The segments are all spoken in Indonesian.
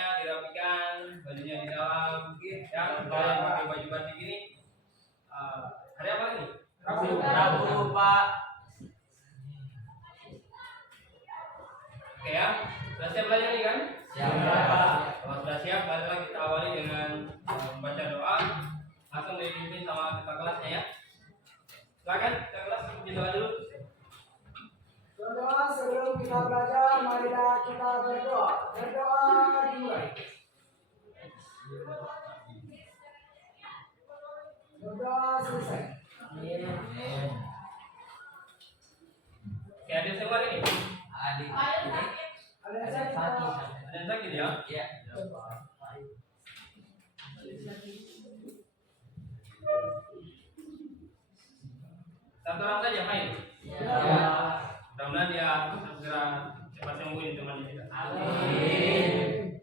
pakaiannya dirapikan, bajunya di dalam, ya. Kalian pakai baju batik ini. Hari apa ini? Rabu, Pak. Oke ya, sudah siap belajar nih kan? Siap, Pak. Kalau sudah siap, baiklah kita awali dengan membaca doa. Langsung dipimpin sama ketua kelasnya ya. Silakan, ketua kelas pimpin doa dulu. Teman-teman, sebelum kita belajar, marilah kita berdoa. Berdoa dimulai. Berdoa selesai. Oke, ada semua ini. Adik. Ada yang sakit? Ada yang sakit ya? Iya. Satu orang saja main. Ya. Mudah-mudahan dia segera cepat sembuh ini teman kita. Amin.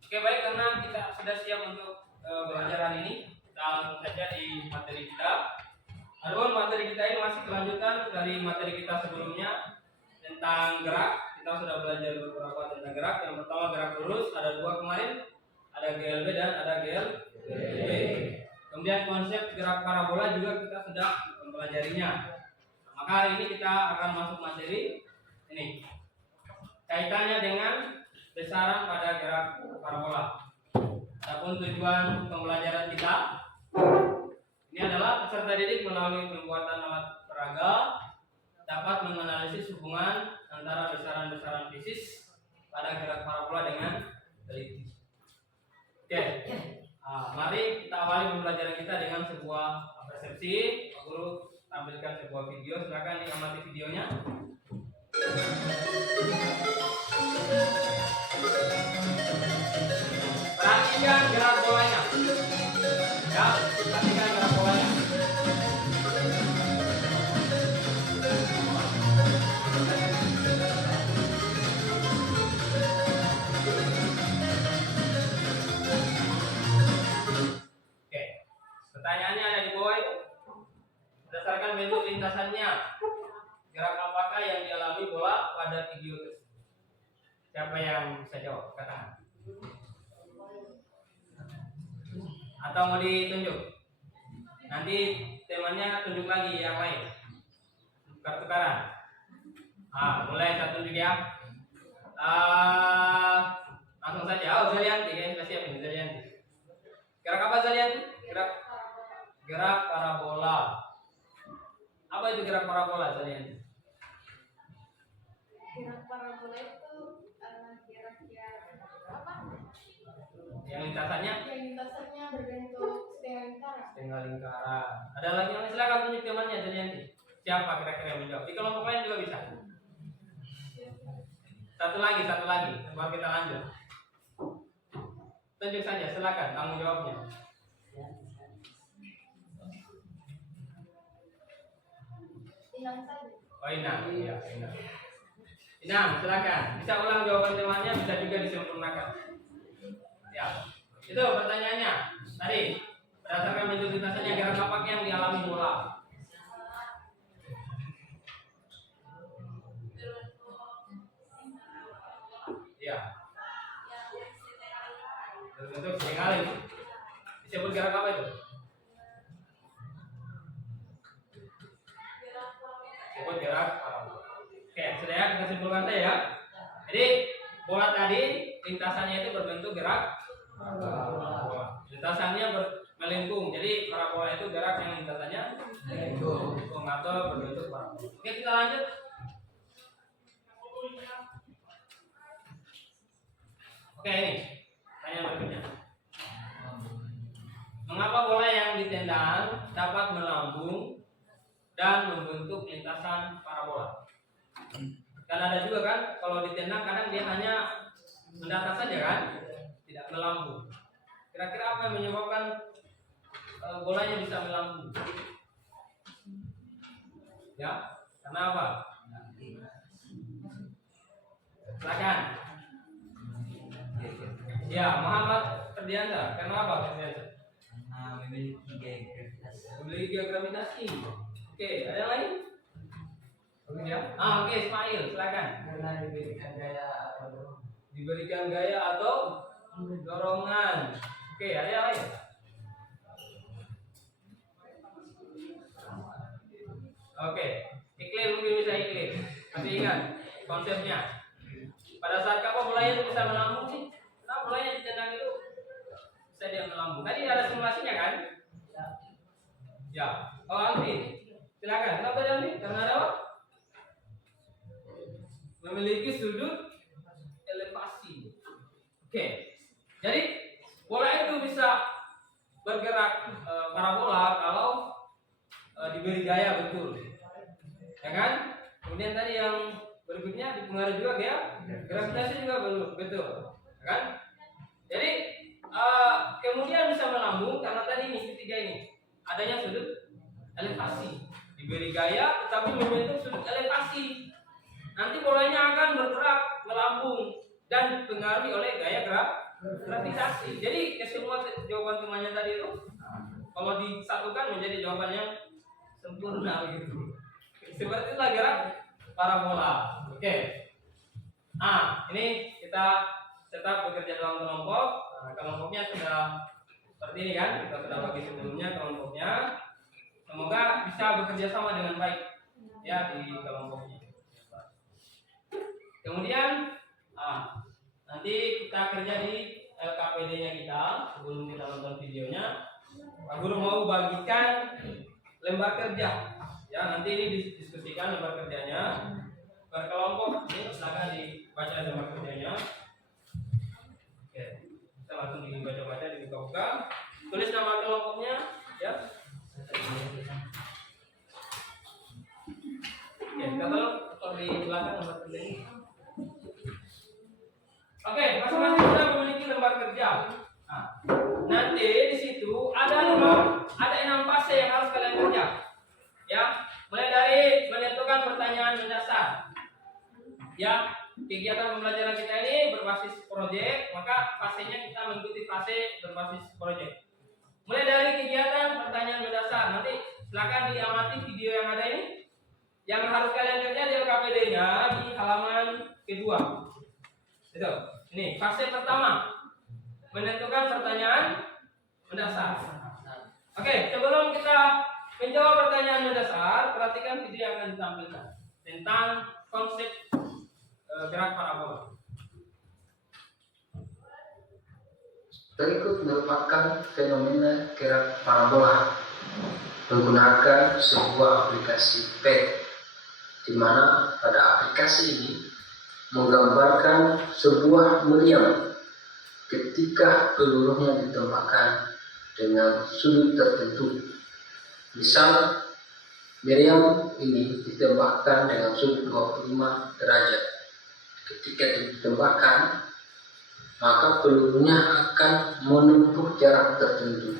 Oke baik, karena kita sudah siap untuk belajar hari ini, kita langsung saja di materi kita. Adapun materi kita ini masih kelanjutan dari materi kita sebelumnya tentang gerak. Kita sudah belajar beberapa tentang gerak. Yang pertama gerak lurus, ada dua kemarin, ada GLB dan ada GLB. Kemudian konsep gerak parabola juga kita sudah mempelajarinya. Maka hari ini kita akan masuk materi ini. Kaitannya dengan besaran pada gerak parabola. Adapun tujuan pembelajaran kita ini adalah peserta didik melalui pembuatan alat peraga dapat menganalisis hubungan antara besaran-besaran fisis pada gerak parabola dengan teliti. Oke, mari kita awali pembelajaran kita dengan sebuah persepsi. Pak Guru tampilkan sebuah video, silakan diamati videonya. Perhatikan gerak bolanya. Ya, perhatikan gerak bolanya. Oke, pertanyaannya ada di bawah itu. Berdasarkan bentuk lintasannya, gerak apakah yang dialami bola pada video tersebut? Siapa yang bisa jawab? Katakan. Atau mau ditunjuk? Nanti temannya tunjuk lagi yang lain. Tukar-tukaran. Mulai saya tunjuk ya. Langsung saja. Zalianti, ya, sudah siap ini Zalianti. Gerak apa Zalianti? Gerak parabola. Apa itu gerak parabola Zalianti? Gerak parabola itu gerak yang apa? Yang lintasannya? Yang lintasannya berbentuk setengah lingkaran. Setengah lingkaran. Ada lagi yang silakan tunjuk temannya Zalianti. Siapa kira-kira yang menjawab? Di kelompok lain juga bisa. Satu lagi, baru kita lanjut. Tunjuk saja, silakan tanggung jawabnya. Inang saja. Oh Inang, iya Inang. Inang, silakan. Bisa ulang jawaban temannya, bisa juga disempurnakan. Ya, itu pertanyaannya. Tadi berdasarkan bentuk lintasannya gerak apa yang dialami bola? Ya. Berbentuk setengah lingkaran. Disebut gerak apa itu? Disebut gerak parabola. Oke, sudah ya, kita simpulkan saja ya. Jadi bola tadi lintasannya itu berbentuk gerak parabola. Lintasannya melengkung. Jadi parabola itu gerak yang lintasannya melengkung atau berbentuk parabola. Oke, kita lanjut. Oke, ini pertanyaan berikutnya. Mengapa bola yang ditendang dapat melambung dan membentuk lintasan parabola? Dan ada juga kan, kalau ditendang kadang dia hanya mendatar saja kan, tidak melambung. Kira-kira apa yang menyebabkan bolanya bisa melambung? Ya, karena apa? Silakan. Ya, Muhammad Ferdiansa. Kenapa Ferdiansa? Memiliki gaya gravitasi. Memiliki gaya gravitasi. Oke, ada yang lain? Oke ya. Oke, Ismail, silakan. Karena diberikan gaya atau Diberikan gaya atau dorongan. Oke, ada yang lain? Oke, iklim mungkin bisa iklim. Tapi ingat konsepnya. Pada saat kapal mulai itu bisa melambung sih. Nah, mulai ditendang itu bisa dia melambung. Tadi ada simulasinya kan? Ya. Oh, Alvin. Silakan. Kenapa tadi Alvin? Karena ada apa? Memiliki sudut elevasi. Oke. Jadi bola itu bisa bergerak parabola kalau diberi gaya betul. Ya kan? Kemudian tadi yang berikutnya dipengaruhi juga gaya gravitasi juga betul. Ya kan? Jadi kemudian bisa melambung karena tadi misi 3 ini adanya sudut elevasi, diberi gaya tetapi membentuk sudut elevasi. Nanti bolanya akan bergerak melambung dan dipengaruhi oleh gaya gravitasi. Jadi kesemua jawaban temannya tadi itu kalau disatukan menjadi jawaban yang sempurna begitu. Seperti itulah gerak parabola. Oke. Nah, ini kita tetap bekerja dalam kelompok. Nah, kelompoknya sudah seperti ini kan? Kita sudah bagi sebelumnya kelompoknya. Semoga bisa bekerja sama dengan baik ya di kelompoknya. Kemudian, nanti kita kerja di LKPD-nya kita. Sebelum kita nonton videonya, Pak Guru mau bagikan lembar kerja. Ya, nanti ini didiskusikan lembar kerjanya berkelompok. Ini silakan dibaca lembar kerjanya. Oke, kita langsung dibaca-baca, dibuka-buka. Tulis nama kelompoknya, ya. Oke, kita taruh di belakang lembar kerjanya. Oke, masing-masing sudah memiliki lembar kerja. Nah, nanti di situ ada 6 fase yang harus kalian kerja. Ya, mulai dari menentukan pertanyaan mendasar. Ya, kegiatan pembelajaran kita ini berbasis proyek, maka fasenya kita mengikuti fase berbasis proyek. Mulai dari kegiatan pertanyaan mendasar, nanti silakan diamati video yang ada ini. Yang harus kalian kerja di LKPD-nya di halaman kedua. Itu. Ini fase pertama, menentukan pertanyaan mendasar. Oke, sebelum kita menjawab pertanyaan mendasar, perhatikan video yang akan ditampilkan tentang konsep gerak parabola. Berikut merupakan fenomena gerak parabola menggunakan sebuah aplikasi PET, di mana pada aplikasi ini menggambarkan sebuah meriam ketika pelurunya ditembakkan dengan sudut tertentu. Misal, meriam ini ditembakkan dengan sudut 25 derajat. Ketika ditembakkan, maka pelurunya akan menempuh jarak tertentu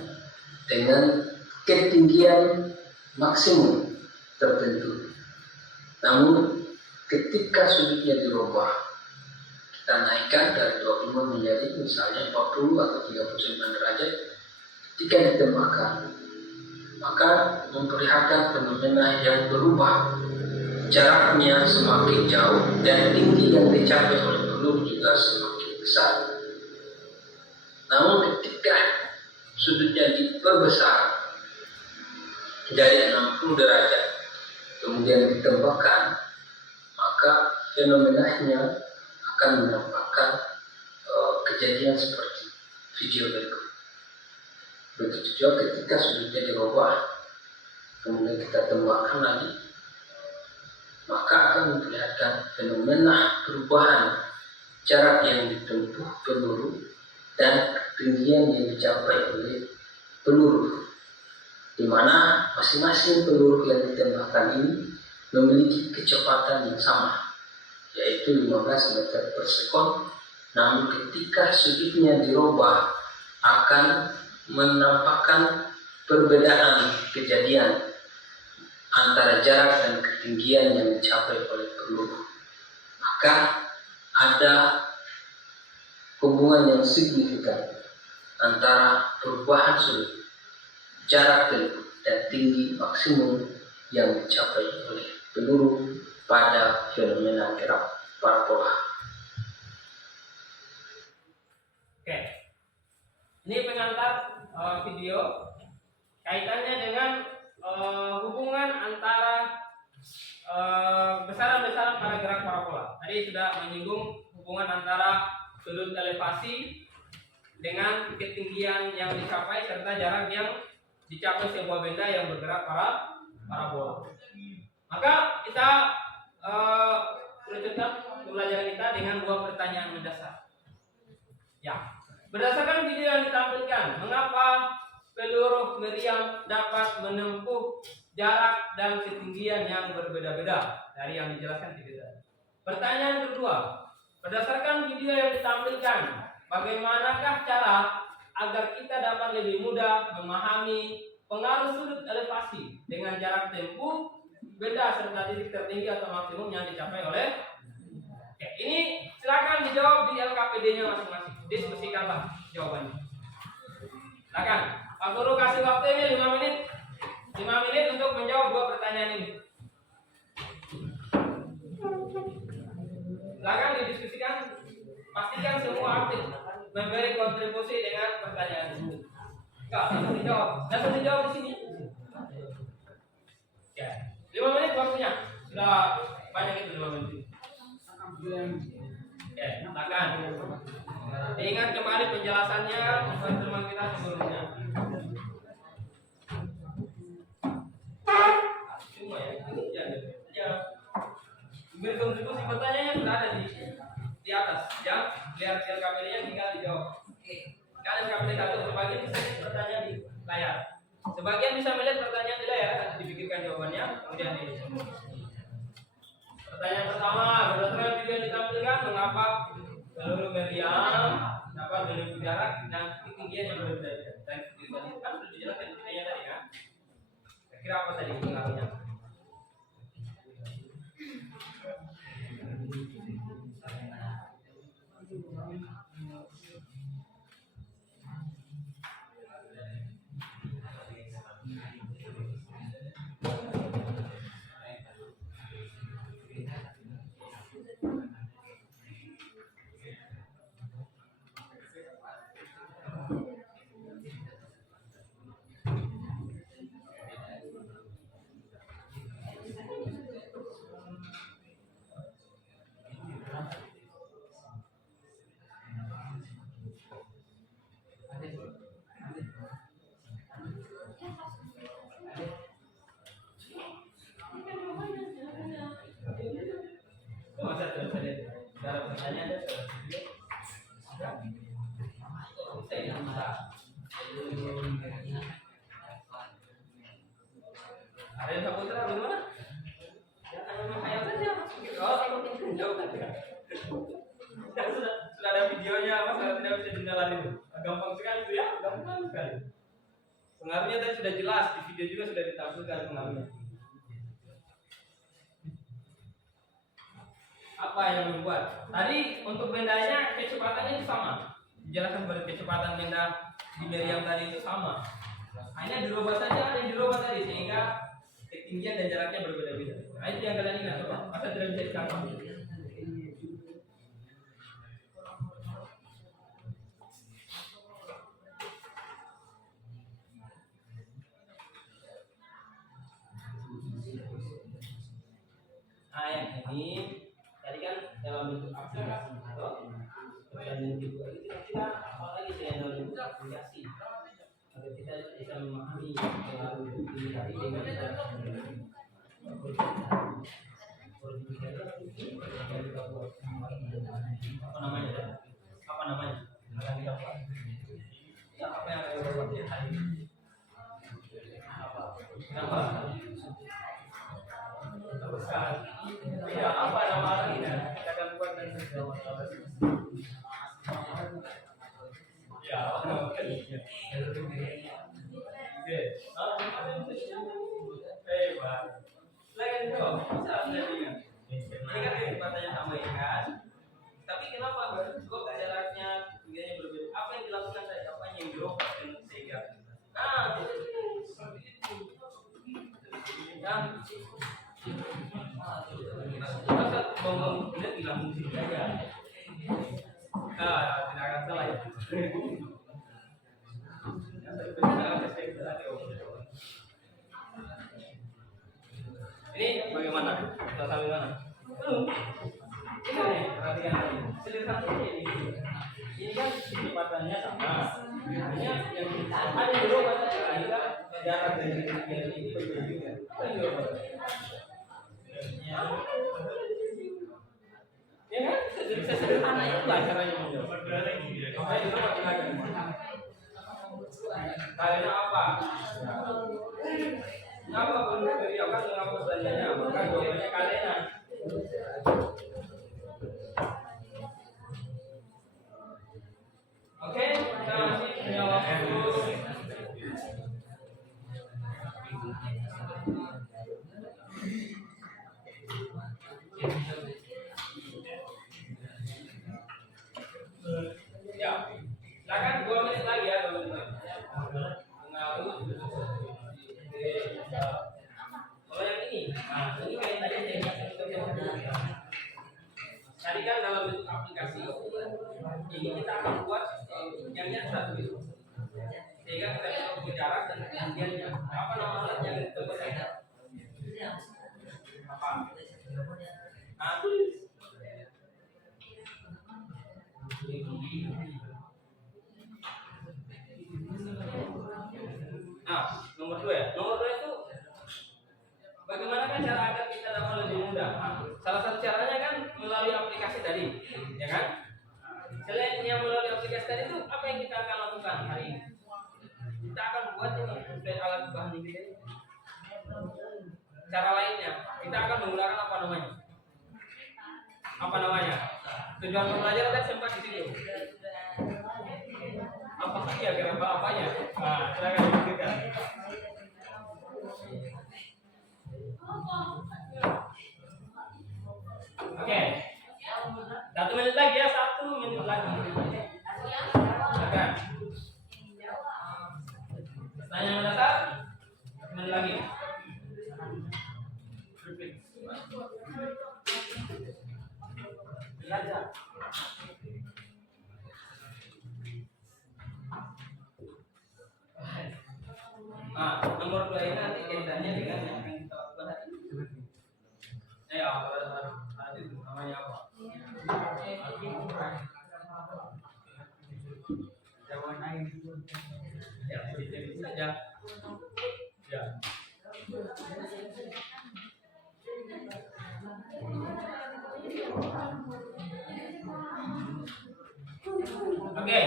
dengan ketinggian maksimum tertentu. Namun, ketika sudutnya dirubah, kita naikkan dari 25 menjadi misalnya 40 atau 39 derajat. Ketika ditembakkan, maka memperlihatkan fenomena yang berubah. Jaraknya semakin jauh dan tinggi yang dicapai oleh peluru juga semakin besar. Namun ketika sudutnya diperbesar menjadi 60 derajat, kemudian ditembakkan, maka fenomenanya akan menampakkan kejadian seperti video berikut. Begitu juga ketika sudutnya dirubah, kemudian kita tembakkan lagi, maka akan memperlihatkan fenomena perubahan jarak yang ditempuh peluru dan ketinggian yang dicapai oleh peluru, di mana masing-masing peluru yang ditembakkan ini memiliki kecepatan yang sama, yaitu 15 meter per sekon. Namun ketika sudutnya dirubah, akan menampakkan perbedaan kejadian antara jarak dan ketinggian yang dicapai oleh peluru. Maka ada hubungan yang signifikan antara perubahan sudut, jarak tempuh, dan tinggi maksimum yang dicapai oleh peluru pada fenomena gerak parabola. Oke. video kaitannya dengan hubungan antara besaran-besaran pada gerak parabola. Tadi sudah menyinggung hubungan antara sudut elevasi dengan ketinggian yang dicapai serta jarak yang dicapai sebuah benda yang bergerak parabola. Maka kita lanjutkan pembelajaran kita dengan dua pertanyaan mendasar. Ya, berdasarkan video yang ditampilkan, mengapa peluru meriam dapat menempuh jarak dan ketinggian yang berbeda-beda dari yang dijelaskan tadi? Pertanyaan kedua, berdasarkan video yang ditampilkan, bagaimanakah cara agar kita dapat lebih mudah memahami pengaruh sudut elevasi dengan jarak tempuh benda serta titik tertinggi atau maksimum yang dicapai oleh? Oke, ini silakan dijawab di LKPD-nya masing-masing. Diskusikanlah jawabannya. Silakan. Pak Guru kasih waktunya 5 menit. 5 menit untuk menjawab dua pertanyaan ini. Silakan didiskusikan. Pastikan semua aktif memberi kontribusi dengan pertanyaan ini. Enggak, langsung dijawab di sini. Ya. 5 menit waktunya. Sudah banyak itu 5 menit. Oke, silakan. Ingat kembali penjelasannya teman kita sebelumnya. Cuma ya. Berkontribusi pertanyaannya sudah ada di atas. Ya, lihat LKPD-nya tinggal dijawab. Kalian LKPD 1 sebagian bisa lihat pertanyaan di layar. Sebagian bisa melihat pertanyaan di layar, nanti dipikirkan jawabannya, kemudian di pertanyaan pertama, berdasarkan video yang ditampilkan, mengapa peluru meriam dapat menempuh jarak dan ketinggian yang berbeda-beda? Dan tadi kan sudah dijelaskan di videonya tadi kan? Kira apa tadi pengaruhnya? Ada yang Saputra bagaimana? Ya, memang khayal saja. Sudah ada videonya, masa tidak bisa dijalan itu? Gampang sekali itu ya, gampang sekali. Pengaruhnya tadi sudah jelas, di video juga sudah ditampilkan pengaruhnya. Apa yang membuat? Tadi untuk bendanya kecepatannya itu sama. Dijelaskan kecepatan benda di meriam tadi itu sama. Hanya dirubah saja, ada yang dirubah tadi sehingga ketinggian dan jaraknya berbeda-beda. Nah itu yang kalian ingat, coba. Masa tidak bisa ditangkap? Nah yang ini tadi kan dalam bentuk aplikasi atau pertanyaan kedua itu kira-kira apa lagi selain dalam bentuk aplikasi agar kita bisa memahami pengaruh ini tadi dengan apa namanya ya? Apa namanya? Akan kita buat. Ya apa yang akan kita buat hari ini? Apa? Ya, apa nama lagi ya? Kita akan buat dan ya, oke. Hebat. Selain itu, bisa lihat. Ini kan kecepatan sama ya kan? Tapi kenapa kok jaraknya tingginya berbeda? Apa yang dilakukan tadi? Apa yang dirubah sehingga? Nah, masa ngomong tidak bilang musik aja. Tidak akan salah ya. mana? Sudah sampai mana? Belum. Ini nih, perhatikan ini. Sederhana ini. Ini kan kecepatannya sama. Hanya yang ada dulu masa kita jarak dari ketinggian ini berbeda. Ya kan? Sederhana itu lah caranya menjawab. Makanya dulu pakai lagi. Kalian apa? Kenapa belum diberikan mengapa pertanyaannya? Maka jawabannya kalian. Oke, kita masih menjawab dulu. Ya, silakan 2 menit lagi ya teman-teman. Pengaruh. Kalau yang ini, nah ini kayak tadi tadi kan dalam bentuk aplikasi. Ini kita akan buat yang nyata gitu. Sehingga kita bisa berjarak dan kemudiannya apa nama alat yang kita pakai? Apa? Nah, nomor 2 ya. Nomor 2 itu bagaimana kan cara agar kita dapat lebih mudah? Nah, salah satu caranya kan melalui aplikasi tadi, ya kan? Selain yang melalui aplikasi tadi itu apa yang kita akan lakukan hari ini? Kita akan buat ini alat bahan kita ini. Cara lainnya, kita akan menggunakan apa namanya? Apa namanya? Tujuan pembelajaran kan sempat di sini. Apa saja apanya? Nah, silakan dibuktikan. Oke. 1 menit lagi ya, 1 menit lagi. Silakan. Tanya mendasar. 1 menit lagi. Belajar. Nah, nomor 2 ini nanti kaitannya dengan yang akan kita lakukan hari ini. Ya, nanti namanya apa? Ya, jadi saja. Ya. Oke,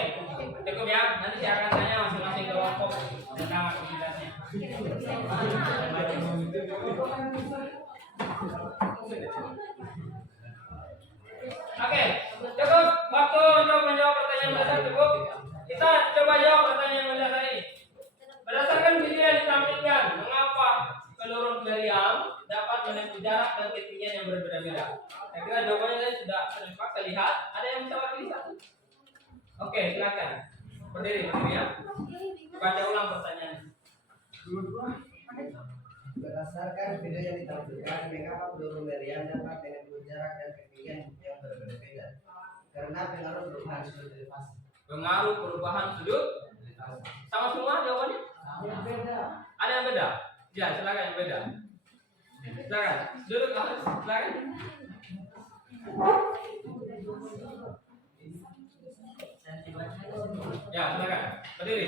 cukup ya. Nanti saya akan tanya masing-masing kelompok tentang aktivitasnya. Oke, cukup waktu untuk menjawab pertanyaan dasar cukup. Kita coba jawab pertanyaan mendasar ini. Berdasarkan video yang ditampilkan, mengapa peluru meriam dapat menempuh jarak dan ketinggian yang berbeda-beda? Saya kira jawabannya sudah terlihat. Lihat, ada yang bisa wakili satu? Oke, silakan. Berdiri ya. Baca ulang pertanyaannya. Berdasarkan video yang ditampilkan, mengapa peluru meriam dapat menempuh jarak dan ketinggian yang berbeda-beda? Karena pengaruh perubahan sudut elevasi. Pengaruh perubahan sudut sama semua jawabannya? Yang beda. Ada yang beda? Ya, silakan yang beda. Silakan. Duduk, silakan. Ya, silakan. Berdiri.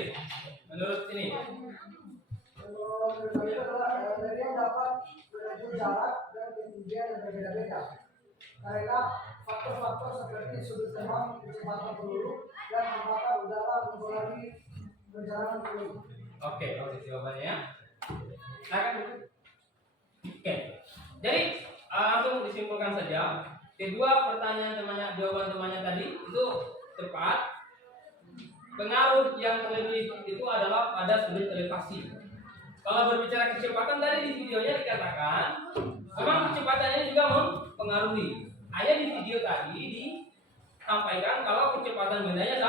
Menurut ini. Meriam dapat menempuh jarak dan ketinggian yang berbeda-beda. Karena faktor-faktor seperti sudut terbang, kecepatan peluru, dan hambatan udara mempengaruhi perjalanan peluru. Oke, jawabannya ya. Silakan. Oke. Jadi langsung disimpulkan saja. Kedua pertanyaan temannya, jawaban temannya tadi itu tepat. Pengaruh yang terlebih itu adalah pada sudut elevasi. Kalau berbicara kecepatan tadi di videonya dikatakan, memang kecepatan ini juga mempengaruhi. Hanya di video tadi disampaikan kalau kecepatan bendanya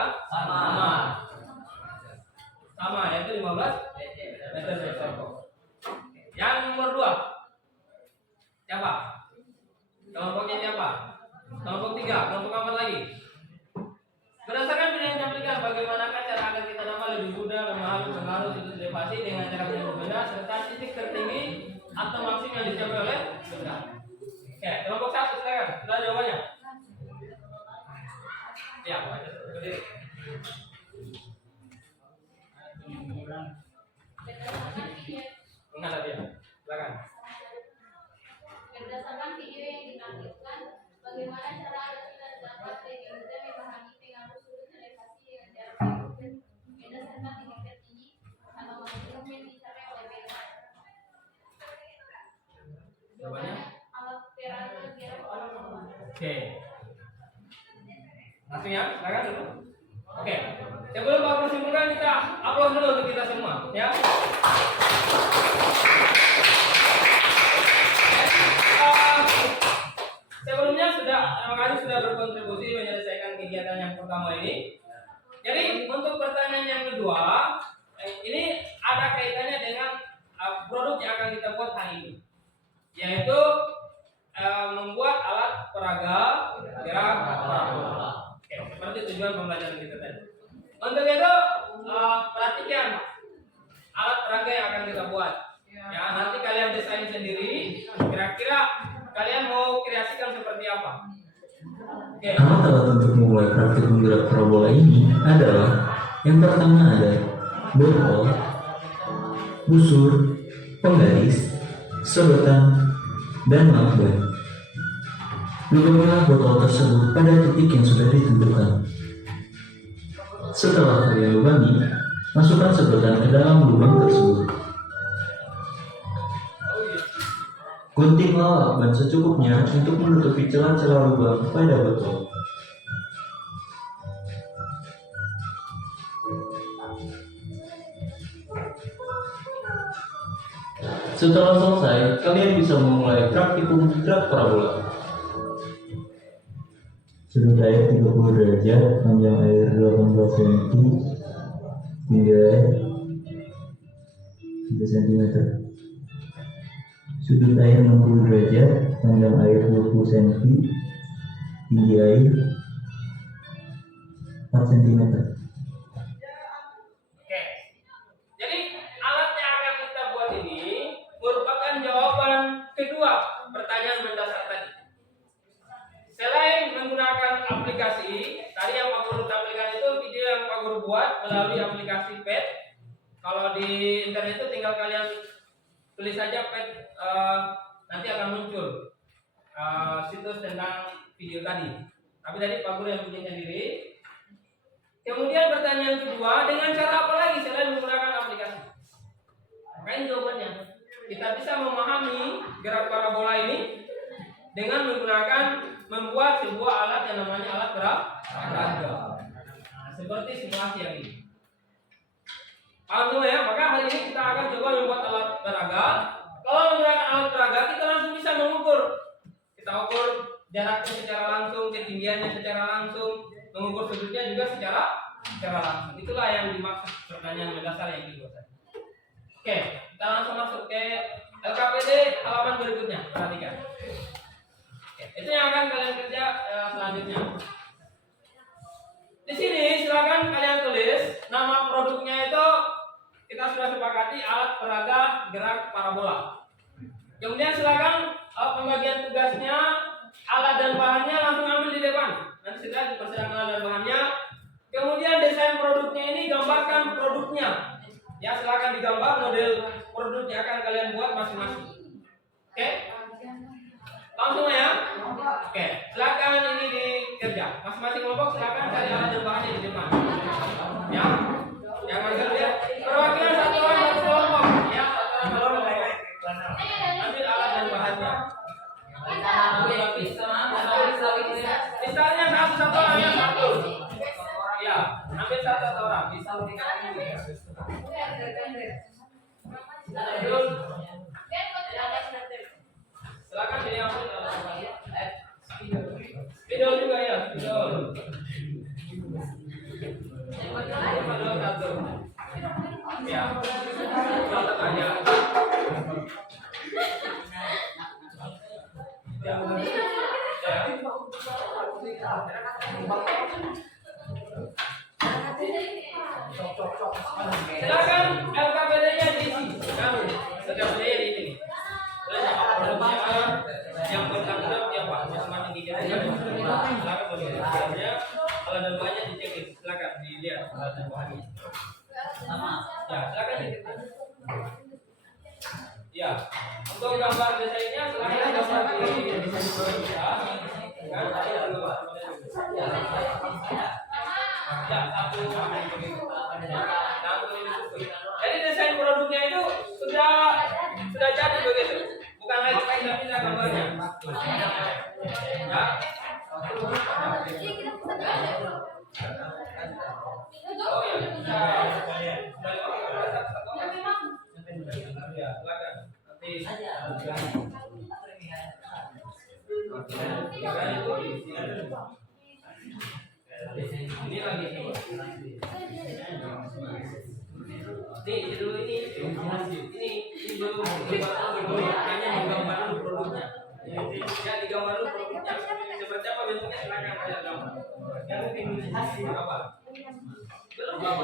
sama, yaitu 15 meter per second. Yang nomor 2 siapa? Kelompoknya siapa? Kelompok 3, kelompok apa lagi? Berdasarkan video yang ditampilkan, bagaimanakah cara agar kita dapat lebih mudah memahami pengaruh sudut elevasi dengan cara yang berbeda serta titik tertinggi atau maksimum yang dicapai oleh Sudah. Oke, kelompok 1 silakan. Sudah jawabannya? Ya, berdiri. Berdasarkan video, Menghadap dia. Silakan. berdasarkan video yang ditampilkan, bagaimana cara agar kita dapat lebih mudah memahami pengaruh sudut elevasi dengan jarak berdasarkan tinggi tertinggi atau maksimum yang dicapai oleh BMR. Jawabannya alat peraga gerak parabola. Oke. Langsung ya, silakan dulu. Oke. Sebelum Pak Guru simpulkan, kita upload dulu untuk kita semua, ya. Sebelumnya terima kasih sudah berkontribusi menyelesaikan kegiatan yang pertama ini. Jadi untuk pertanyaan yang kedua, ini ada kaitannya dengan produk yang akan kita buat hari ini, yaitu membuat alat peraga gerak parabola. Oke, seperti tujuan pembelajaran kita tadi. Untuk itu perhatikan alat peraga yang akan kita buat. Ya, nanti kalian desain sendiri. Kira-kira kalian mau kreasikan seperti apa? Oke. Alat-alat untuk memulai praktik menggerak parabola ini adalah yang pertama ada borpol, busur, penggaris, sedotan, dan lakban. Lubanglah botol tersebut pada titik yang sudah ditentukan. Setelah kalian lubangi, masukkan sedotan ke dalam lubang tersebut. Guntinglah lakban secukupnya untuk menutupi celah-celah lubang pada botol. Setelah selesai, kalian bisa memulai praktikum gerak parabola. Sudut air 30 derajat, panjang air 18 cm, tinggi air 3 cm. Sudut air 60 derajat, panjang air 20 cm, tinggi air 4 cm. Oke. Jadi alat yang akan kita buat ini merupakan jawaban kedua pertanyaan mendasar tadi. Selain menggunakan aplikasi, tadi yang Pak Guru tampilkan itu video yang Pak Guru buat melalui aplikasi PET. Kalau di internet itu tinggal kalian tulis saja PET, nanti akan muncul situs tentang video tadi. Tapi tadi Pak Guru yang bikin sendiri. Kemudian pertanyaan kedua, dengan cara apa lagi selain menggunakan aplikasi? Makanya jawabannya, kita bisa memahami gerak parabola ini dengan membuat sebuah alat yang namanya alat peraga. Nah, seperti simulasi yang ini. Paham semua ya? Maka hari ini kita akan coba membuat alat peraga. Kalau menggunakan alat peraga, kita langsung bisa mengukur. Kita ukur jaraknya secara langsung, ketinggiannya secara langsung, mengukur sudutnya juga secara langsung. Itulah yang dimaksud pertanyaan mendasar yang dibuat tadi. Oke, kita langsung masuk ke LKPD halaman berikutnya. Perhatikan. Oke, itu yang akan kalian kerja selanjutnya. Di sini silakan kalian tulis nama produknya itu, kita sudah sepakati alat peraga gerak parabola. Kemudian silakan pembagian tugasnya, alat dan bahannya langsung ambil di depan. Nanti sudah dipersilakan alat dan bahannya. Kemudian desain produknya ini gambarkan produknya. Ya, silakan digambar model produk yang akan kalian buat masing-masing. Oke? Paham semua ya? Oke, silakan ini dikerja. Masing-masing kelompok silakan cari alat dan bahannya di depan. Ya, yang manggil ya. Perwakilan satu orang satu kelompok. Ya, satu orang kelompok. Ambil alat dan bahannya. Misalnya satu orang yang satu. Ya, ambil satu orang. Bisa lebih silakan jadi ambil video juga ya, video. Satu. Ya, contoh aja. Silakan LKPD-nya diisi. LKPD-nya di sini. Produknya Sama. Ya, silakan dititip. Ya, untuk gambar desainnya silakan gambar di desain ya. Kan? Ya, satu. Jadi desain produknya itu sudah jadi begitu. Bukan lagi pindah-pindah gambarnya. Ya. Oh ya, bisa. Ya, silakan. Nanti ini lagi ini dulu ini belum hanya digambar dulu produknya. Ya digambar dulu produknya. Seperti apa bentuknya silakan kalian gambar. Yang mungkin hasil apa? Belum sudah,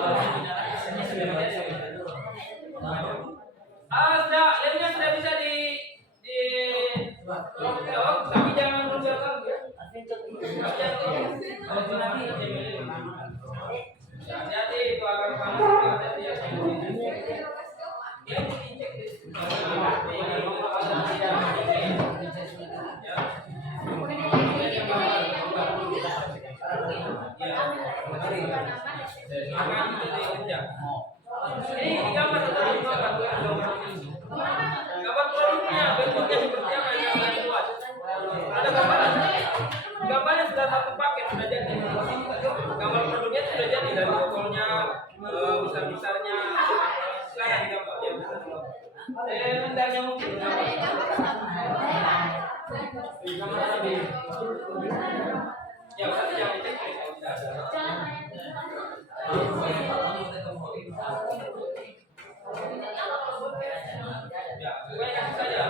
lemnya sudah bisa di tapi jangan menjauhkan ya. Hati-hati itu akan panas. Hati-hati ya. Ini digambar atau dibuat? Gambar produknya, bentuknya seperti apa yang akan dibuat? Ada gambarnya sudah satu paket sudah jadi. Gambar produknya sudah jadi dari tokonya, besar-besarnya. Silakan digambar ya. Bentarnya mungkin. Ya, berarti jangan dicek. Ya, pokoknya kasih saja.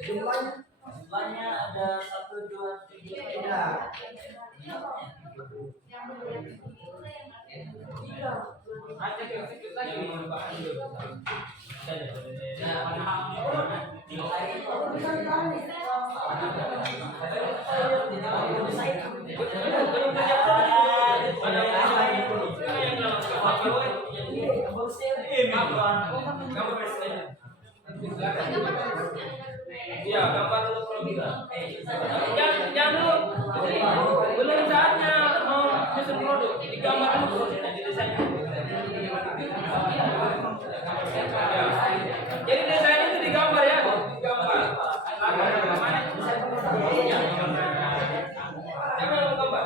Jumlahnya ada 1, 2, 3. Iya, gambar dulu produk. Jangan dulu. Belum saatnya mau susun produk. Digambar dulu produknya, didesain. Ya. Jadi desain itu digambar ya, digambar. Siapa yang mau gambar?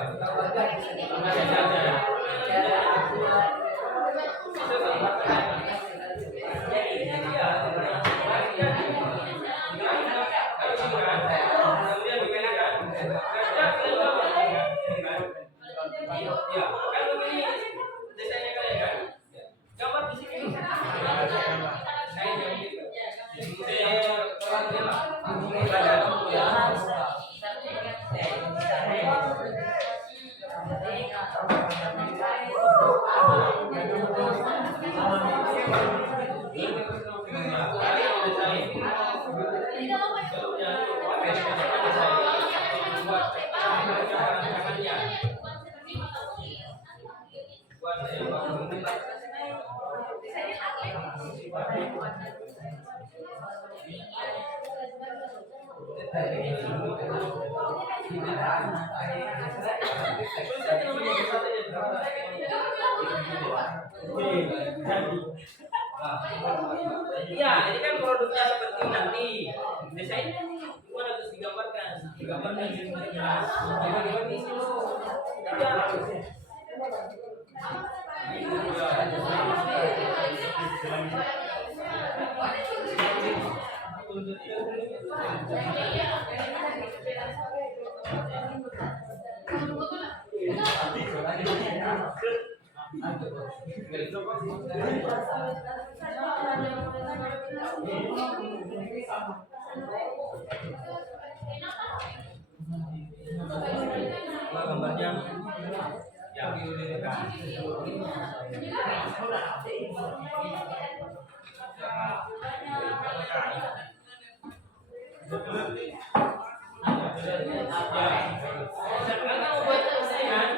Ya, kan begini desainnya kalian kan? Gambar di sini. Iya, ini kan produknya seperti nanti desainnya gimana terus digambarkan jelas. Gambarnya ya. Sekarang mau buat selesai kan?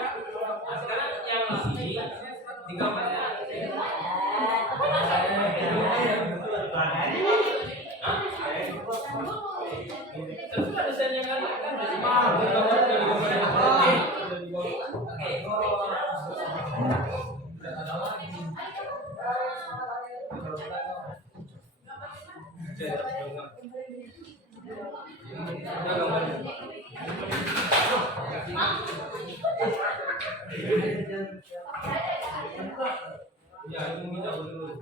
ini digambarnya. Terus ada desainnya kan? Ya, itu kita dulu.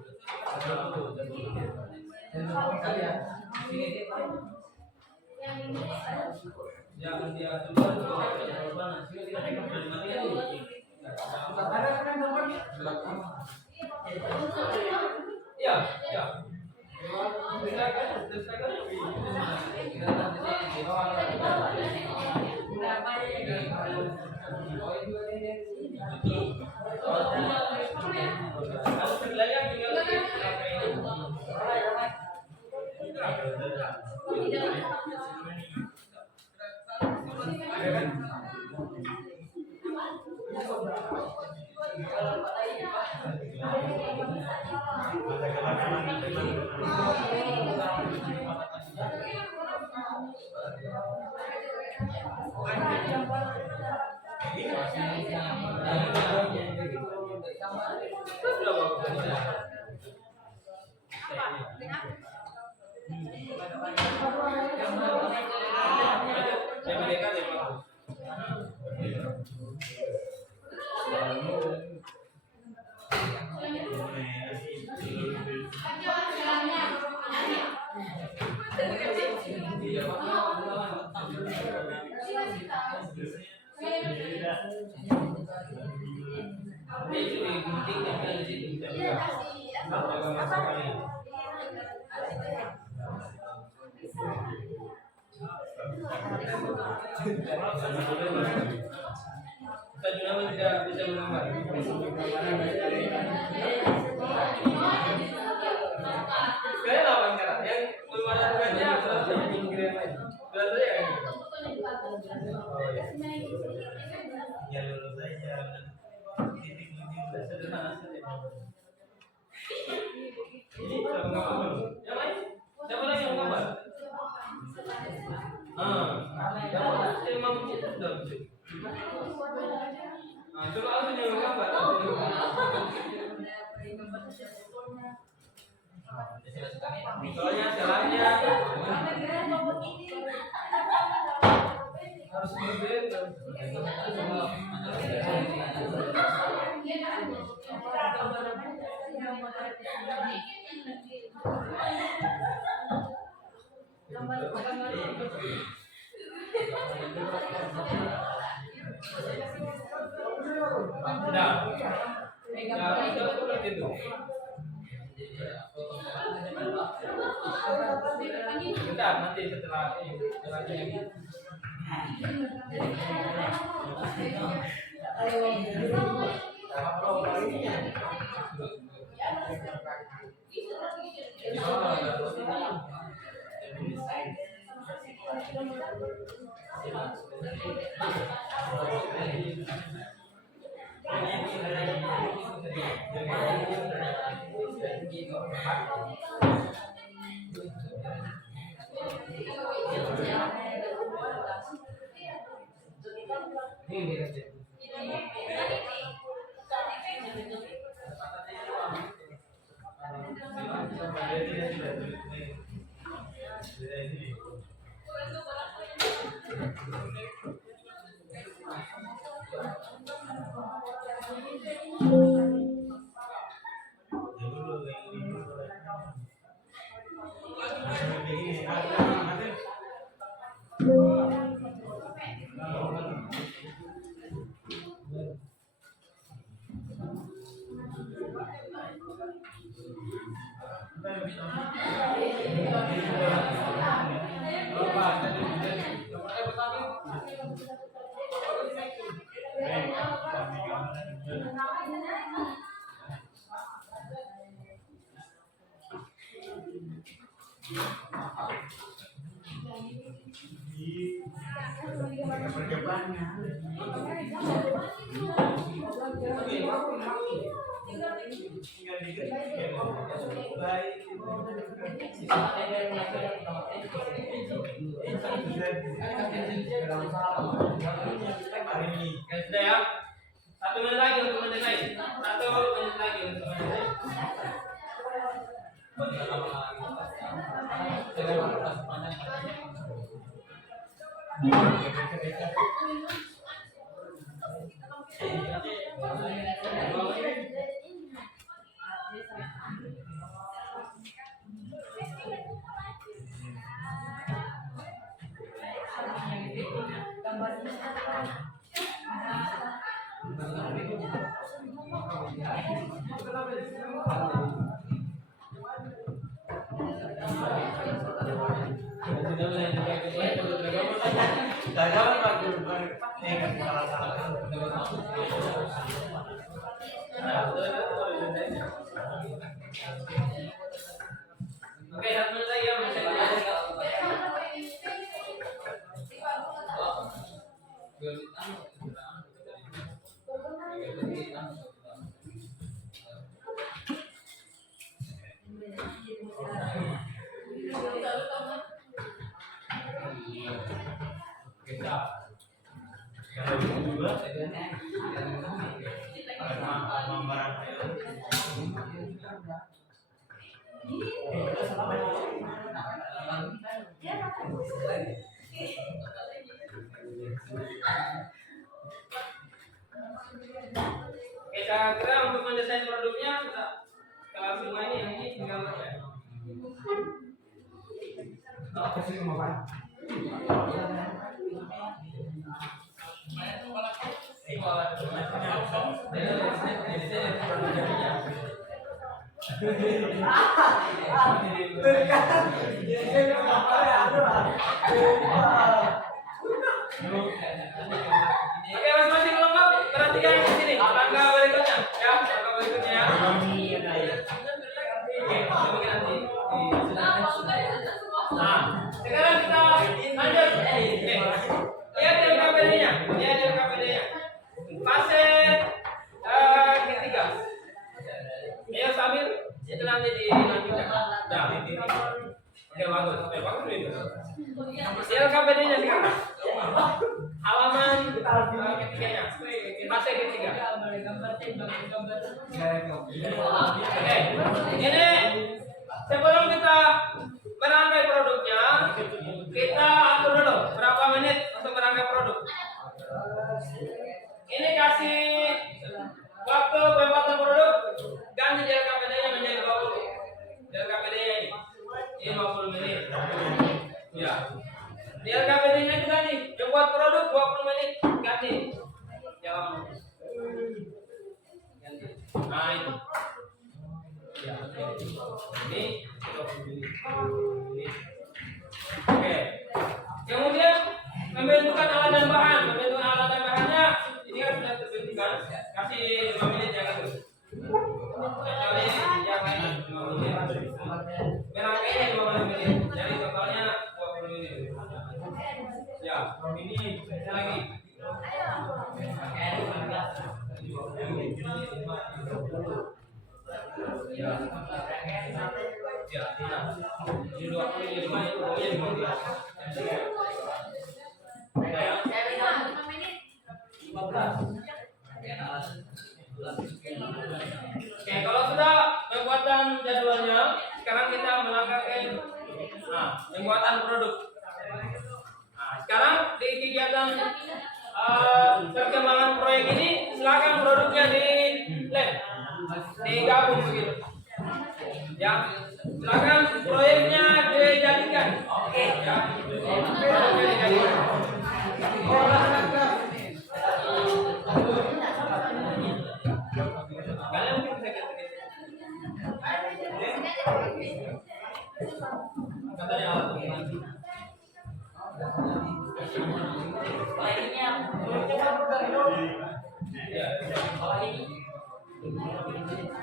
Jangan dia keluar ya, ya. Kita juga tidak bisa menggambar. Kalian lawan sekarang yang belum ada tugasnya harus dikirim lagi. Berarti ya. Ya lulus aja. Titik lebih sederhana saja. Ini siapa menggambar? Yang lain? Siapa lagi yang menggambar? Emang kita sudah bisa. Coba aku yang menggambar. Soalnya caranya harus berbeda. Sudah seperti itu. Bentar, nanti setelah ini. Oke, sudah ya. 1 menit lagi untuk menilai. 1 menit lagi untuk menilai. Oke, 1 menit lagi ya. Oke, saya kira untuk mendesain produknya sudah. Kalau semua ini yang ini tinggal ya. Oke, masing-masing lengkap. Perhatikan di sini. Langkah berikutnya, ya. Langkah berikutnya. Oke, kita nanti. Nah, sekarang kita lanjut. Oke. Lihat dari KPD-nya. Lihat dari KPD-nya. Fase ketiga. Ayo sambil itu nanti dilanjutkan. Nah, oke, bagus. Oke, bagus ini. Lihat KPD-nya sekarang. Halaman ketiganya. Fase ketiga. Oke. Ini sebelum kita merangkai produknya, kita atur dulu berapa menit untuk merangkai produk. Ini kasih waktu pembuatan produk, ganti dari KPD-nya menjadi 20. Dari KPD-nya ini 20 menit. Ya. Di LKPD-nya juga nih, yang buat produk 20 menit ganti. Jangan. Ganti. Nah, itu. Ya, ini 20 menit. Ini. Oke. Kemudian membentukkan alat dan bahan. Membentukkan alat dan bahannya ini kan sudah terbentukkan. Kasih 5 menit yang itu. Kecuali yang lain 5 menit. Merangkainya 15 menit. Jadi totalnya 20 menit. Ya, ini lagi. Ya. Ya, ini 20 ini 5 itu pokoknya 15. Ya. 15. Oke, kalau sudah pembuatan jadwalnya, sekarang kita melangkah ke pembuatan produk. Nah, sekarang di kegiatan perkembangan proyek ini, silakan produknya di lab, digabung begitu. Ya, silakan proyeknya dijadikan. Oke, ya. Produknya dijadikan. Kalian mungkin bisa katanya alat pengurangan.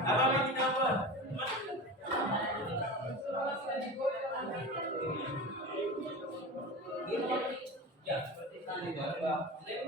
Apa lagi apa? Ya, seperti tadi bahwa lem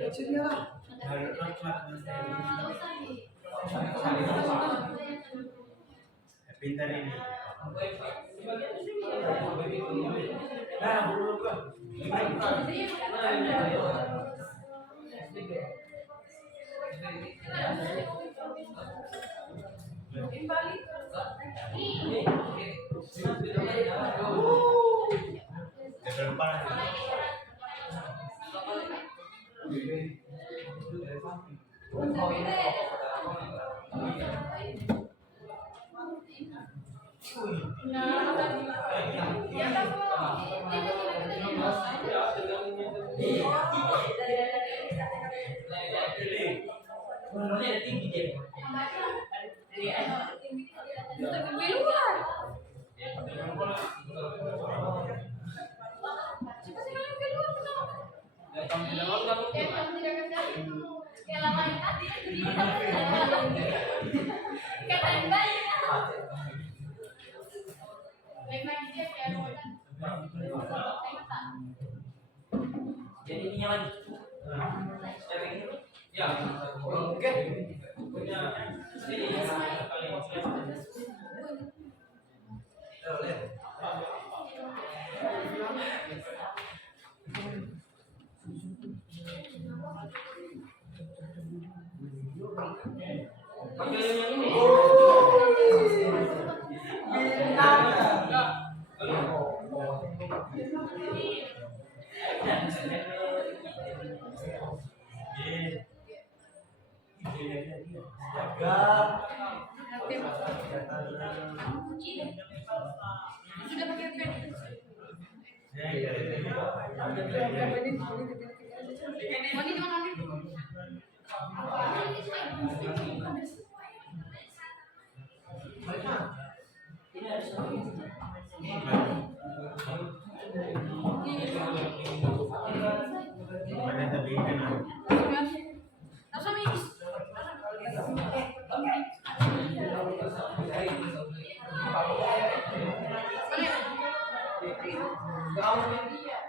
Kecilnya lah. Pintar ini. Jadi ini lagi. Ya, oke. Punya ini ya.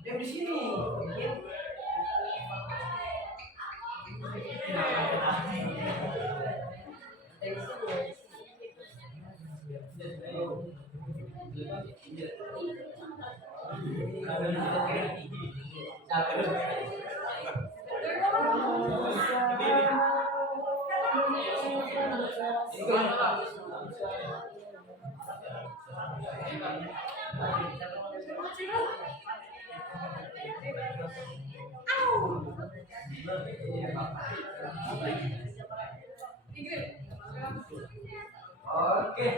Dia di sini. Oke.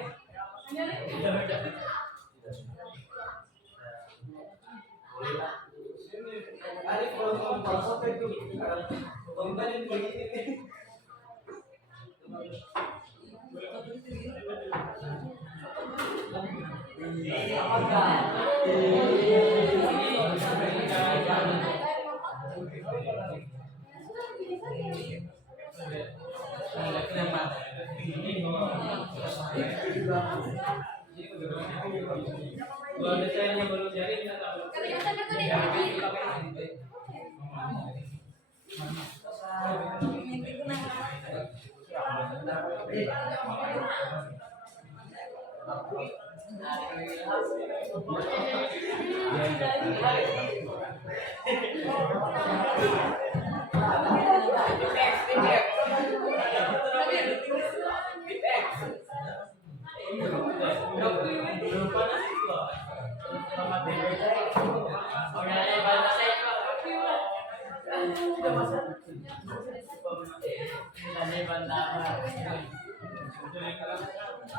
Ari kalau mau pasok itu pembantu politik. Kalau desainnya baru jadi kita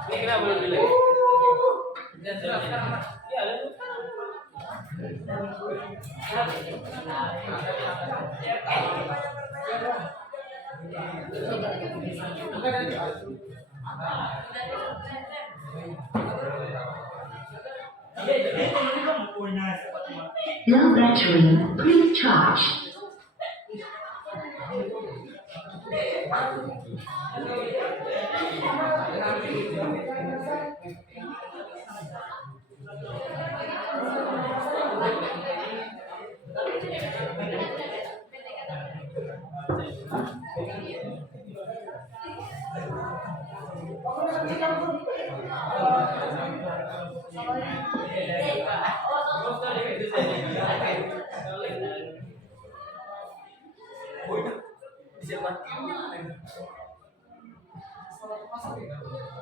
ini kenapa belum pilih? Ya, lalu. Low battery, please charge.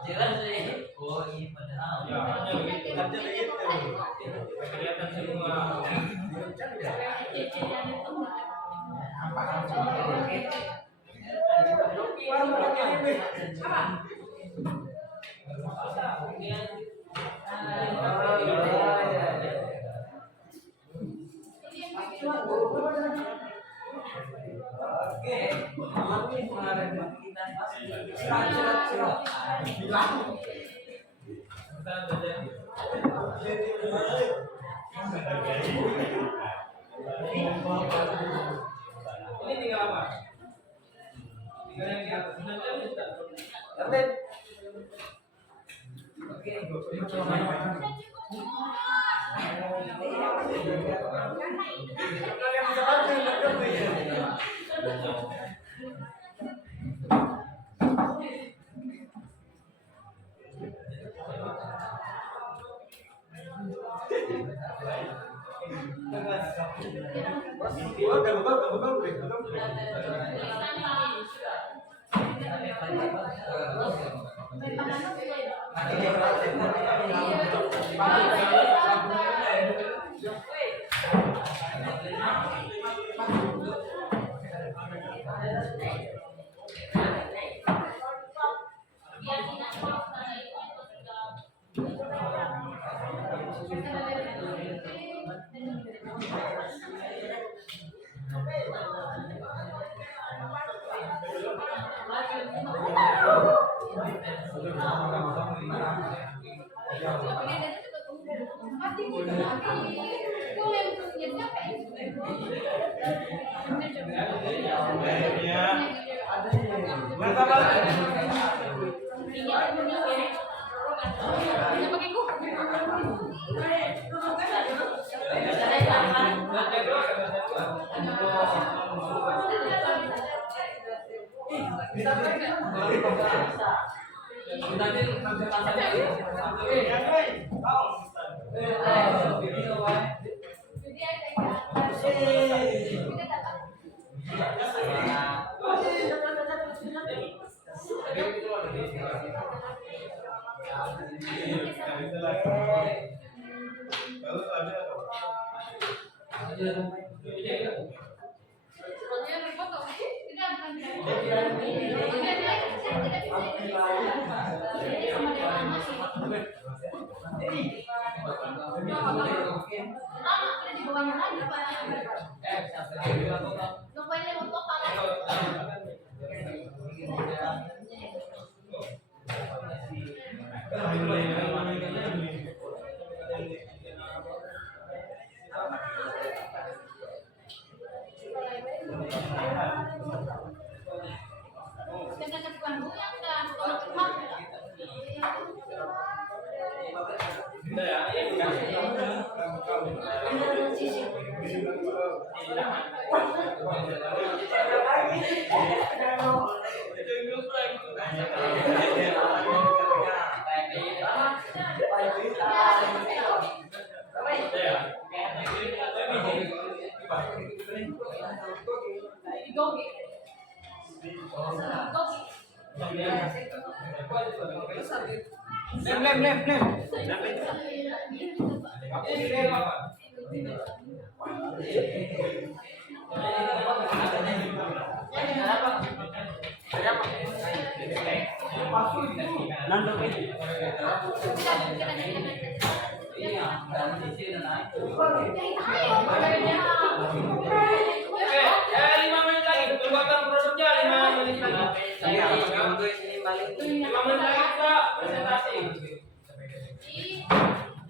Jelas sih. Oh iya padahal. Ya, hanya begitu. Kelihatan semua. Ini tinggal apa? Tinggal yang di atas. Sudah bisa.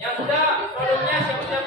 Yang sudah produknya siap-siap.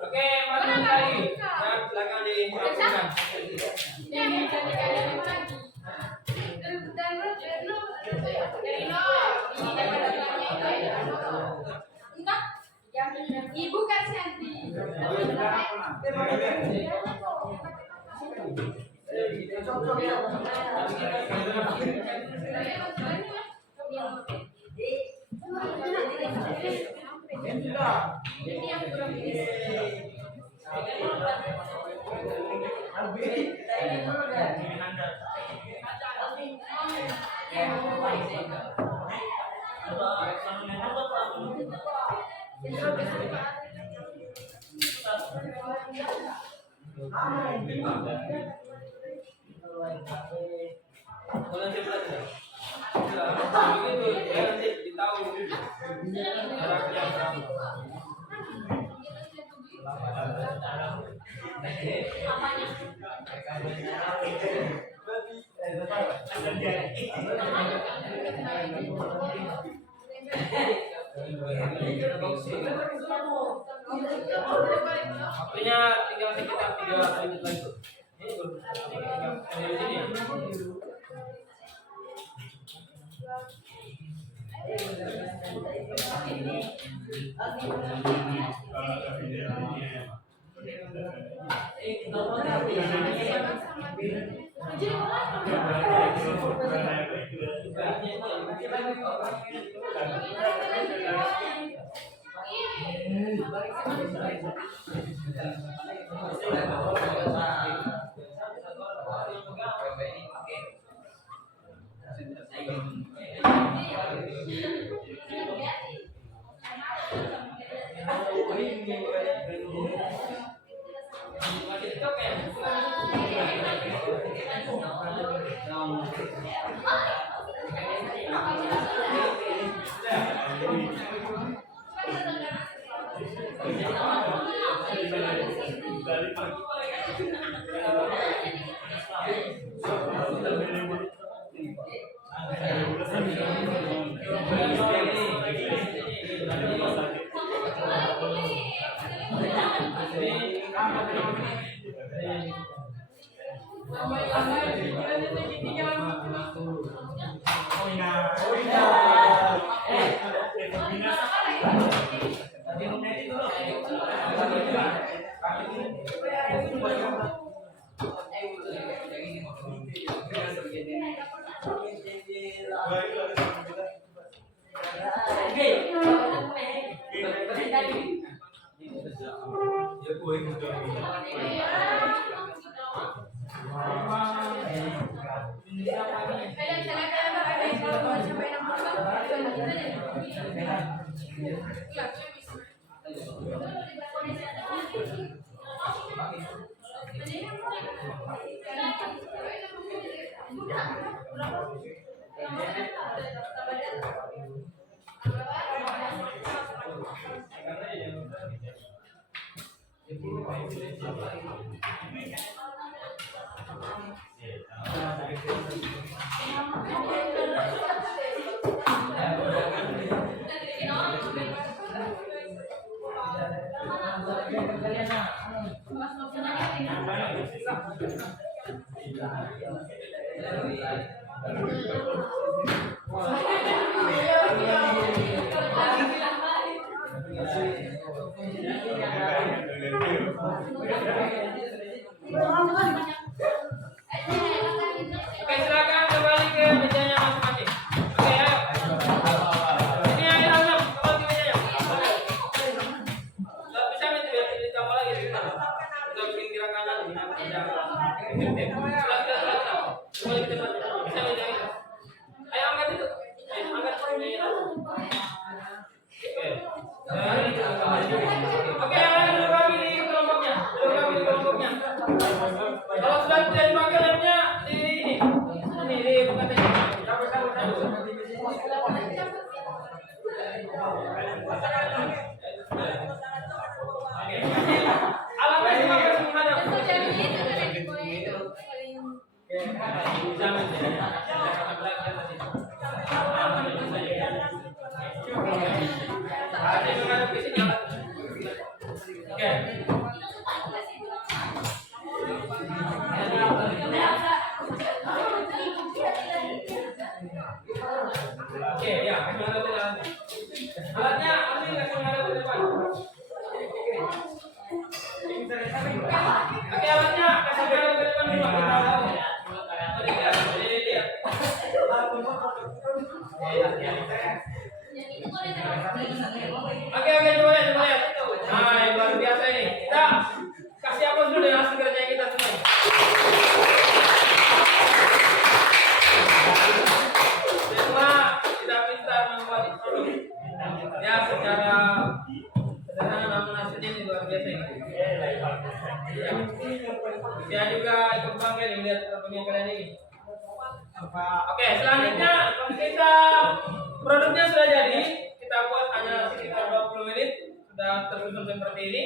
Oke, mana lagi? Yang silakan dirapikan. Ya, Cocok ya. Kalau saya belajar, begitu dia nanti ditahu jaraknya berapa. Waktunya tinggal sekitar 3 menit lagi. Ini tinggal dari sini ya. Oke, silakan kembali ke mejanya masing-masing. Oke, ayo. Ini yang langsung kembali ke mejanya. Nggak bisa nih ditambah lagi. Kita bikin gerakan dengan meja. Silakan. Kembali ke tempat. Bisa mejanya. Ayo angkat itu. Angkat mejanya. Oke, yang lain dulu kami di kelompoknya. Kalau sudah tidak dipakai lemnya di ini di bukan ini. Cabut. Alatnya dipakai semuanya. Oke, ya, alatnya ambil Oke, coba lihat. Nah, yang luar biasa ini. Kita kasih aplaus dulu dengan hasil kerja kita semua. Semua tidak pintar membuat produk. Ya, secara sederhana namun hasilnya ini luar biasa ini. Ya. Saya juga ikut bangga nih lihat punya kalian ini. Oke, selanjutnya kita produknya sudah jadi. Kita buat hanya sekitar 20 menit. Sudah tersusun seperti ini.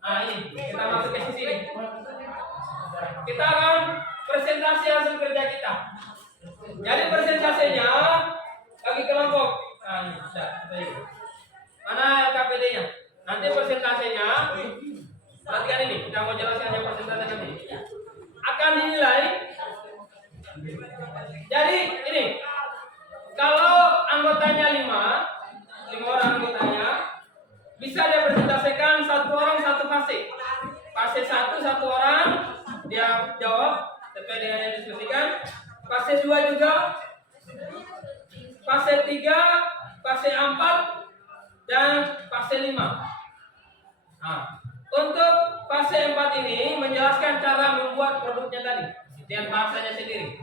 Nah, ini kita masuk ke sini. Kita akan presentasi hasil kerja kita. Jadi presentasinya bagi kelompok. Nah, ini sudah. Mana LKPD-nya? Nanti presentasinya, perhatikan ini, kita mau jelaskan yang presentasi nanti. Akan dinilai. Jadi ini, kalau anggotanya 5 orang anggotanya, bisa dia presentasikan 1 orang 1 fase. Fase 1 1 orang dia jawab sesuai dengan yang diskusikan. Fase 2 juga. Fase 3, fase 4 dan fase 5. Nah, untuk fase 4 ini menjelaskan cara membuat produknya tadi dengan bahasanya sendiri.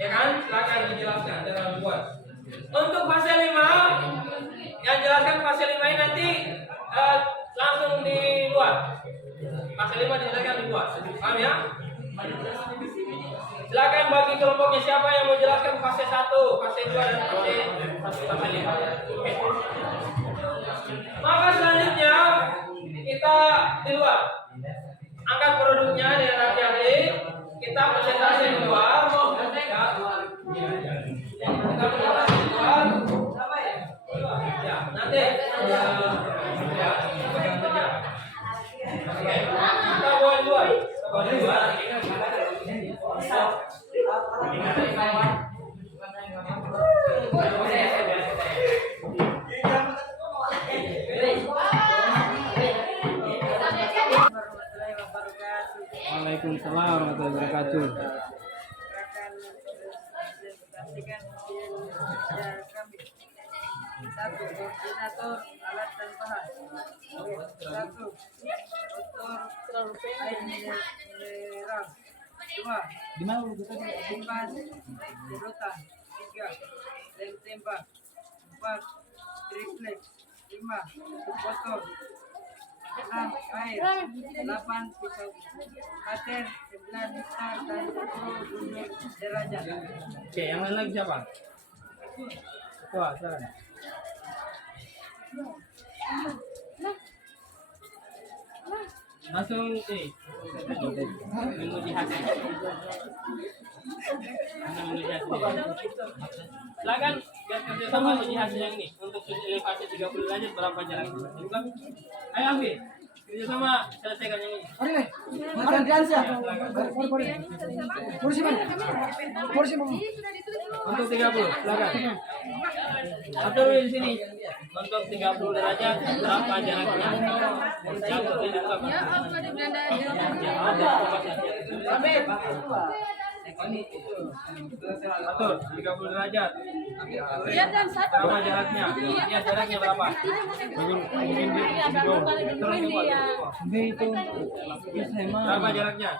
Ya kan? Silakan dijelaskan cara membuat. Untuk fase 5 yang jelaskan fase 5 ini nanti langsung di luar. Fase 5 dijelaskan di luar. Paham ya? Silakan bagi kelompoknya siapa yang mau jelaskan fase 1, fase 2 dan fase 5. Oke. Maka selanjutnya kita di luar. Angkat produknya dengan hati-hati. Kita presentasi di luar. Kita presentasi di luar. Ya, nanti kita bawa di luar. Waalaikumsalam warahmatullahi wabarakatuh. Satu, koordinator alat dan bahan. Satu, autor air mineral. 2, simpan sedotan. 3, lem tembak. 4, triplek. 5, botol. 6, air. 8, pisau kater. 9, besar dan 10 bunyi derajat. Oke, yang lain lagi siapa? Wah, silakan. Langsung ini menguji hasil. Silakan kerja sama uji hasil yang ini untuk elevasi 30 derajat berapa jaraknya? Ayo ambil. Kerja sama selesaikan yang ini. Makan gansia. Kursi mana? Kursi mana? Untuk 30, silakan. Atur di sini. Untuk 30 derajat berapa jaraknya? Atur 30 derajat. Berapa jaraknya? Lihat jaraknya berapa? Berapa jaraknya?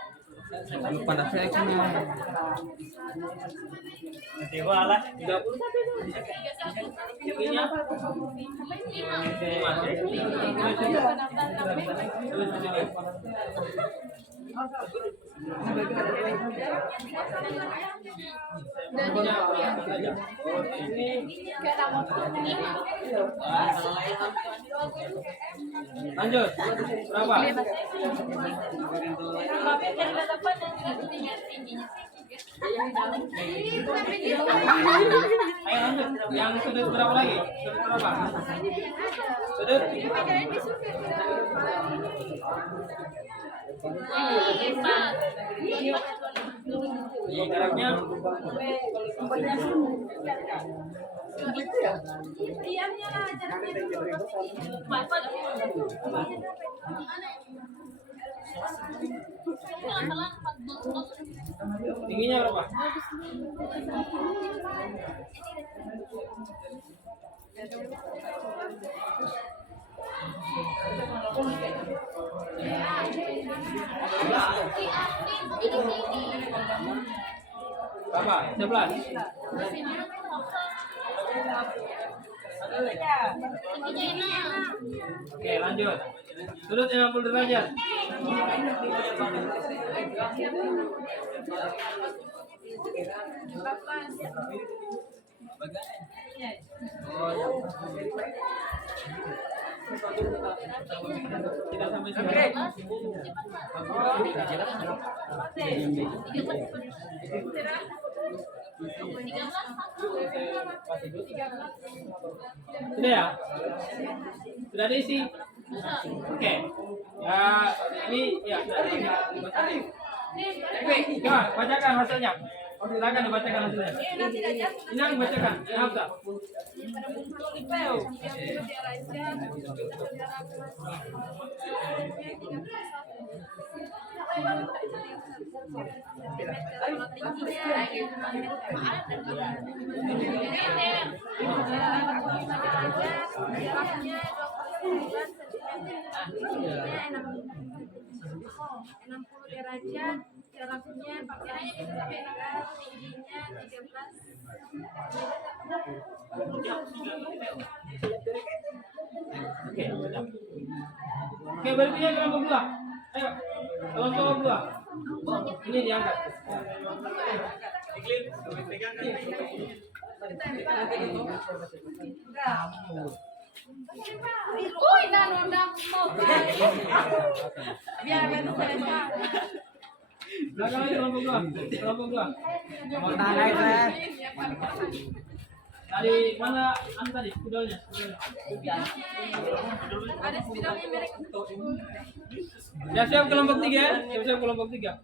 Pada saya Dewa lah 30. Ininya lanjut berapa? Ayo lanjut. Yang sudut berapa lagi? Sudut berapa? Sudut. Ini jaraknya. Tingginya berapa? Berapa? 11. Oke, lanjut. Sudut 50 derajat. Tidak sampai sini. Sudah ya? Sudah diisi? Oke. Ya, ini ya sudah. Oke, coba bacakan hasilnya. Silakan dibacakan hasilnya. Inang bacakan. Hafsa. Derajat, jaraknya pakaiannya bisa sampai tingginya 13. Oke, sudah. Oke, berarti ya kelompok 2. Ayo, kelompok 2. Ini diangkat. Uy, nanundang mo. Biar betul saya. Belakang lagi kelompok 2. Kelompok 2. Dari mana anu tadi? Spidolnya. Ada spidolnya mereka. Siap-siap kelompok 3 ya. Siap-siap kelompok 3.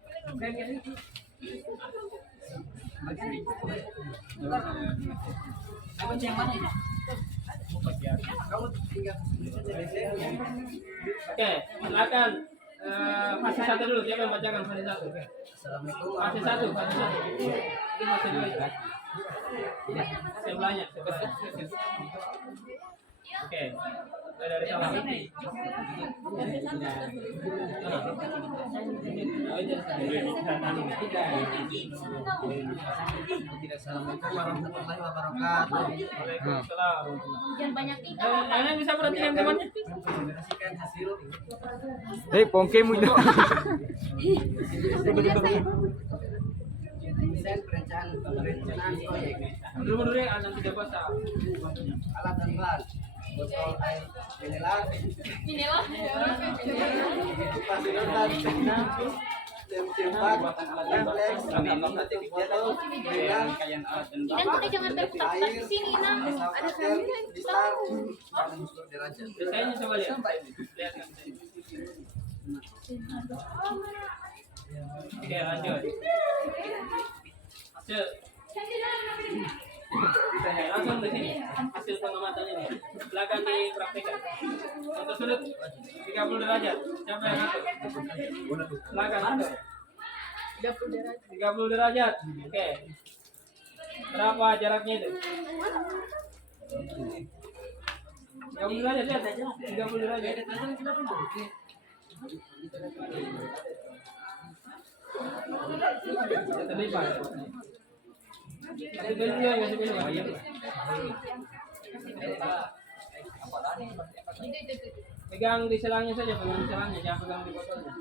Oke, silakan fase 1 dulu. Siapa yang bacakan fase 1? Fase 1, fase 1. Itu fase 2 ya. Sebelahnya. Oke. Dari salah. Assalamualaikum warahmatullahi wabarakatuh. Waalaikumsalam. Jangan banyak tingkah. Kalian bisa perhatikan temannya. Menyaksikan hasil Hei, pongke muda. desain perencanaan proyek Dulu yang ada 3 bahasa. alat dan bahan botol air mineral Inilah. kipas rotan tempat refleks botol dengan Inang udah jangan berputar-putar ke sini, Inang. Ada kamera. besar dan unsur derajat. Desainnya coba lihat. Lihat kan. Oke, lanjut. Hasil. Langsung ke sini. Hasil pengamatannya nih. Silakan dipraktikkan. Untuk sudut 30 derajat. Siapa yang ngatur? Silakan atur. 30 derajat. Oke. Berapa jaraknya itu? 30 derajat, lihat aja. 30 derajat. Terlibat. Pegang di selangnya saja, pegang di selangnya, jangan pegang di botolnya.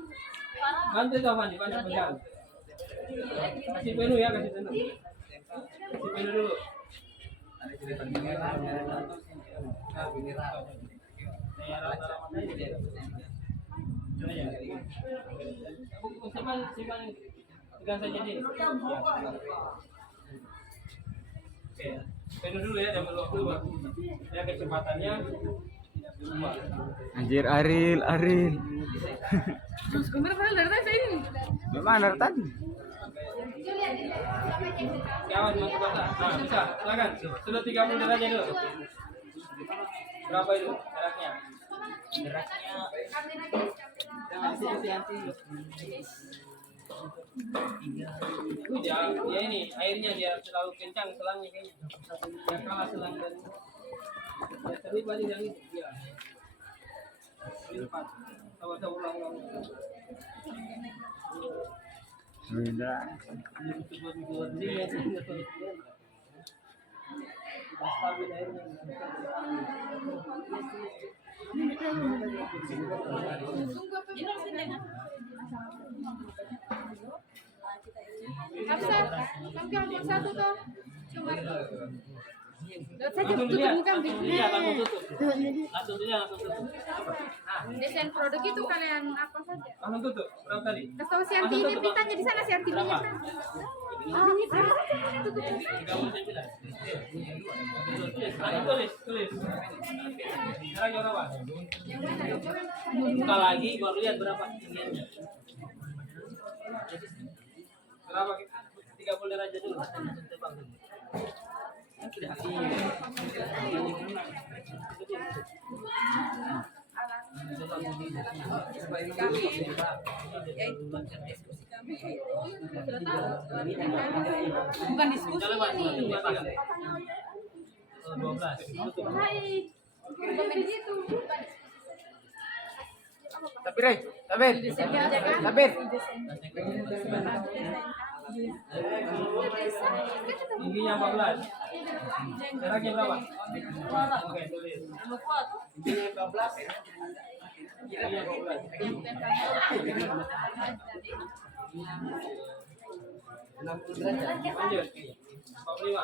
Bantu tuh, Fandi, bantu pegang. Kasih penuh ya, kasih penuh. Kasih penuh dulu. Simpan, pegang saja nih. Oke, penuh dulu ya, jangan waktu waktu. Ya kecepatannya. Anjir, Aril. Terus kemarin padahal dari tadi ini. Memang dari tadi. Jangan masuk kota. Nah, bisa, silakan. Sudah 30 derajat dulu. Berapa itu jaraknya? Ya ini airnya dia terlalu kencang selangnya kayaknya. Dia kalah selang dari Ya, terlibat yang itu. Ya. Terlibat. Tahu ulang-ulang. Sudah. Hafsa, kamu kelompok satu toh. Cuma lihat saja Langsung tutup dilihat, muka langsung dilihat, langsung tutup. Langsung dilihat, langsung tutup. desain produk itu kalian apa saja. Langsung tutup. Berapa tadi? Kasih tahu si Anti ini pintanya di sana si Anti ini. Berapa? Tutup. 39. Tulis, tulis. Sekarang yang berapa? Yang mana? Buka lagi, baru lihat berapa ketinggiannya. Berapa? 30 derajat dulu. Tebang dulu. Bukan diskusi ini. 12. Hai. Komen di situ. Tapi Rey, Tabir. Tabir. Tingginya 14. Jaraknya berapa? Oke, tulis. Tingginya 14. Tingginya 14. Lanjut. 45.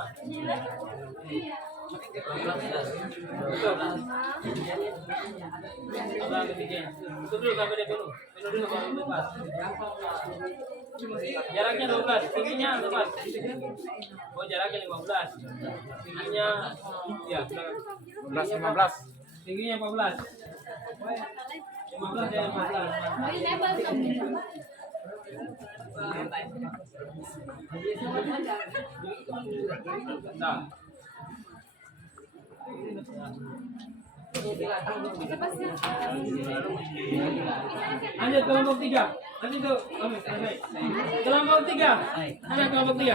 Tutup ketiga. Tutup dulu sampai dia penuh. Penuh dulu baru lepas. Jaraknya 12, tingginya 12. Oh, jaraknya 15. Tingginya ya, 15. tingginya 14. 15 ya 15. Nah. Lanjut kelompok 3. Lanjut tuh. Kelompok 3. Mana kelompok 3?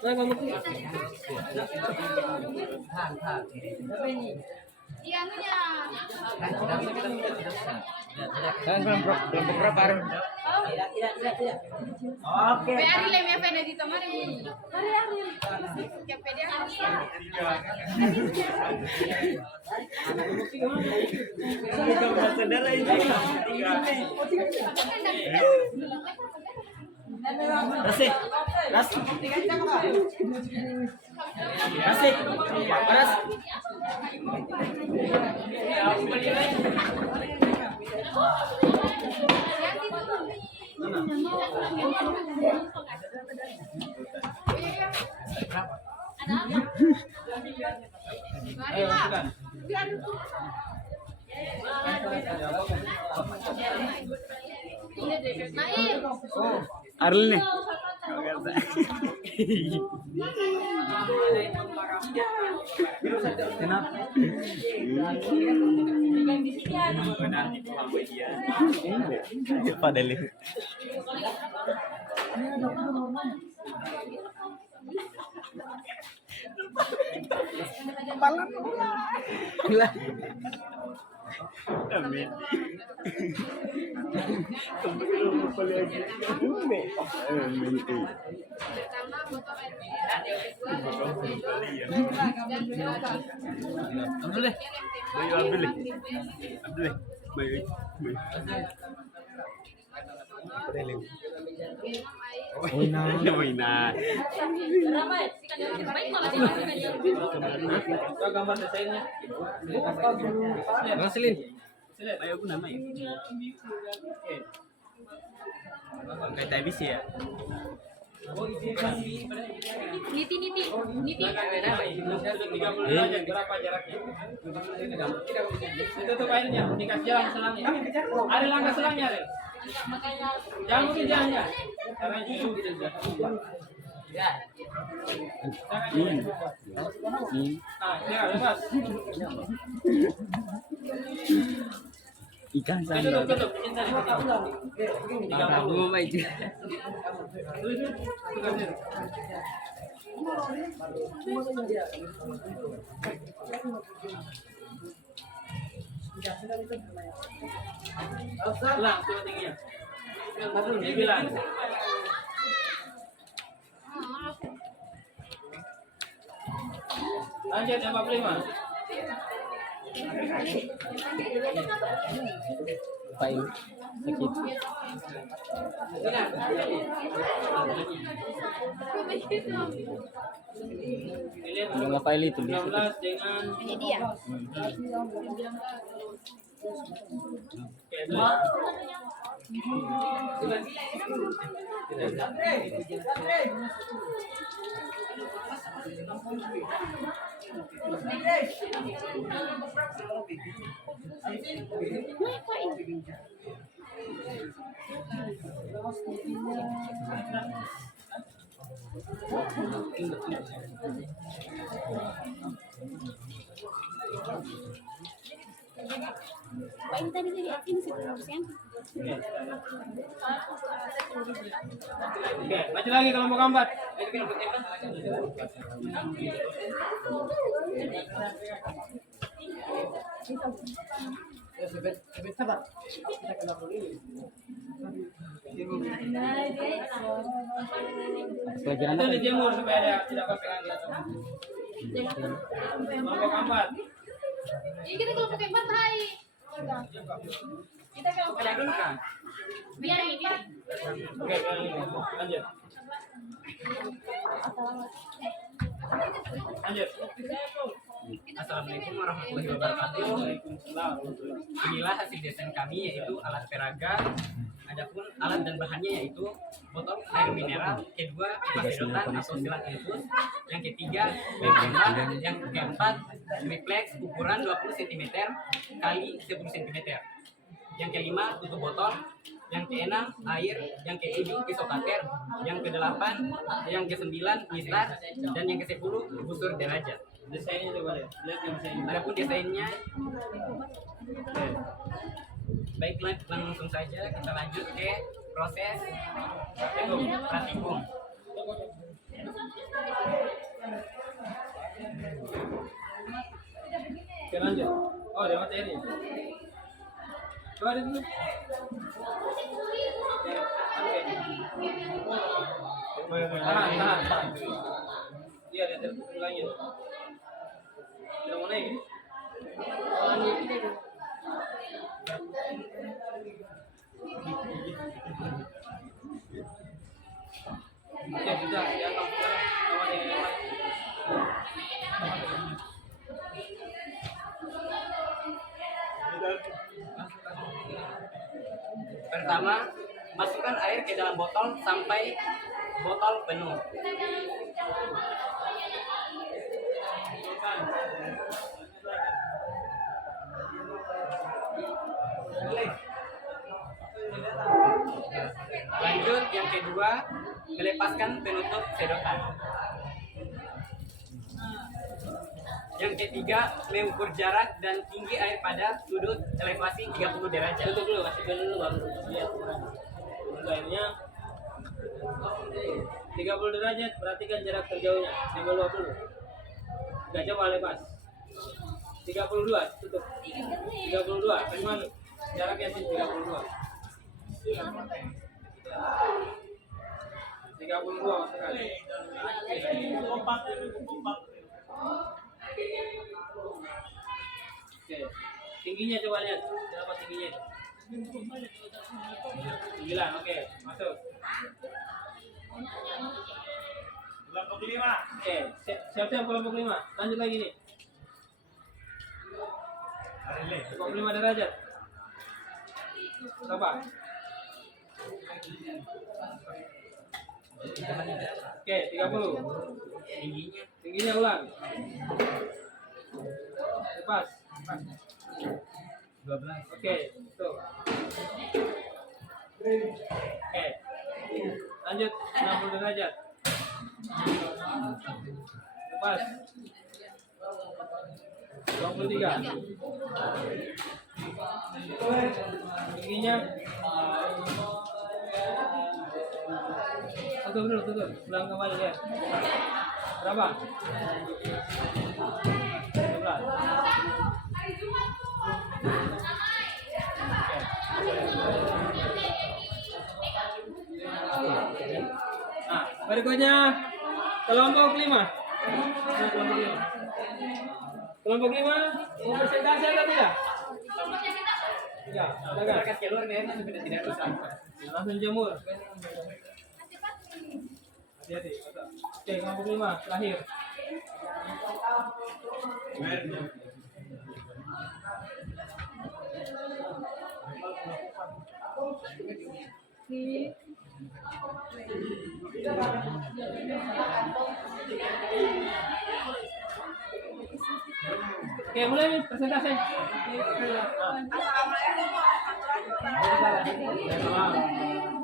Kelompok 3. Iya anunya. Kan kelompok berapa? Oke. Ari le me pede di tomar ini. Ari. Que pede Asik. Asik. Asik. Beras. Mari lah. Biar Main. Aril nih. Kenapa? Pada lihat. Amin. Pertama botol air. Ambil deh. Ambil deh. Ambil deh. Baik. Wina. Gambar desainnya. Ngasilin. Ayo aku nama ya. Kayak tadi sih ya. Niti. Sudah 30 derajat, berapa jaraknya? Tutup airnya, dikasih jalan selangnya. Ada langkah selangnya, Rel. Jangan mungkin jangan. Caranya itu gitu. Nah, ya, lepas. Ikan Tutup, tutup. Cinta di sini. Oke, begini. 30. Mama itu. Ulang, coba tingginya. 9. Lanjut yang 45. Pain. Sakit. Dilihat Kalau nggak file itu 16 dengan Ini dia. Oke, belas. Pak ini tadi ini sebelumnya. Oke, maju lagi kalau mau gambar. Pelajaran Itu apa? dijemur supaya dia tidak berpegang di atas. Mau gambar. Ini kita kalau pakai empat hari. Kita kalau Ada dulu kan? biar ini. Oke, lanjut. Lanjut. Assalamualaikum warahmatullahi wabarakatuh. Waalaikumsalam. Inilah hasil desain kami, yaitu alat peraga. Adapun alat dan bahannya yaitu botol air mineral, kedua kipas sedotan atau silang infus, yang ketiga lem tembak, yang keempat reflex ukuran 20 cm kali 10 cm, yang kelima tutup botol, yang keenam air, yang ketujuh pisau cutter, yang kedelapan, yang kesembilan mistar, dan yang kesepuluh busur derajat. Desainnya coba lihat. Lihat yang desainnya. Adapun desainnya, baiklah langsung saja kita lanjut ke proses praktikum. Oke, lanjut. Oh, ada materi. Coba ada dulu. Tahan. Iya, lihat ulangin. Tidak mau naik. Oke, sudah. Ya, sama yang lewat. Pertama, masukkan air ke dalam botol sampai botol penuh. Lanjut, yang kedua, melepaskan penutup sedotan. Yang ketiga, mengukur jarak dan tinggi air pada sudut elevasi 30 derajat. Tutup dulu, kasih dulu baru lihat ukurannya. Untuk airnya 30 derajat, perhatikan jarak terjauhnya 50. Enggak, coba lepas. 32, tutup. 32, cuman jaraknya sih 32. 32 masukkan. Oke, tingginya coba lihat, berapa tingginya? 9, oke, masuk. Kelompok 5. Oke, siap-siap kelompok 5. Lanjut lagi nih. 45 derajat. Coba. Oke, 30. Tingginya ulang. Lepas. 12. Oke, tuh. Oke. Lanjut 60 derajat. Lepas. 23. Tingginya tutup. Ulang kembali lihat. Berapa? 12. Nah, berikutnya kelompok 5. Kelompok 5 mau presentasi atau tidak? Ya, Masyarakat keluar memang sudah tidak bisa. langsung jemur. Hati-hati. Oke, kelompok 5 terakhir. Oke, mulai nih presentasi.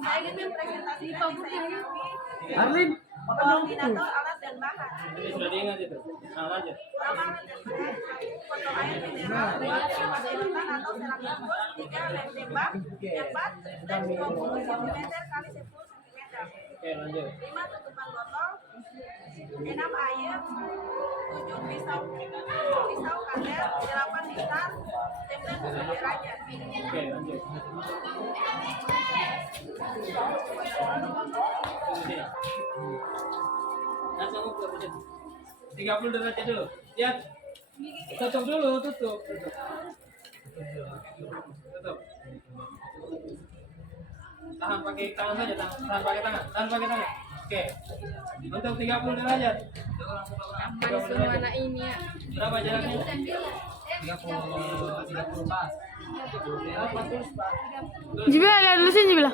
Saya ingin presentasi Arlin, koordinator alat dan bahan. ini sudah diingat itu. Nah, lanjut. Pertama, alat dan bahan, foto air mineral, dua tempat sedotan atau selang gambut, tiga lem tembak, empat lem 20 cm kali 10 cm, Oke, lanjut. 5 tutupan botol, 6 air, 7 pisau karet, 8 liter, stempel buku derajat. Oke, lanjut. Langsung ukur aja. 30 derajat dulu. Lihat. Tutup dulu, tutup. Tahan pakai tangan saja, tahan pakai tangan. Oke. Untuk 30 derajat. 30 derajat. ini ya. Berapa jaraknya? 30 pas. Jibil lihat dulu sini Jibil.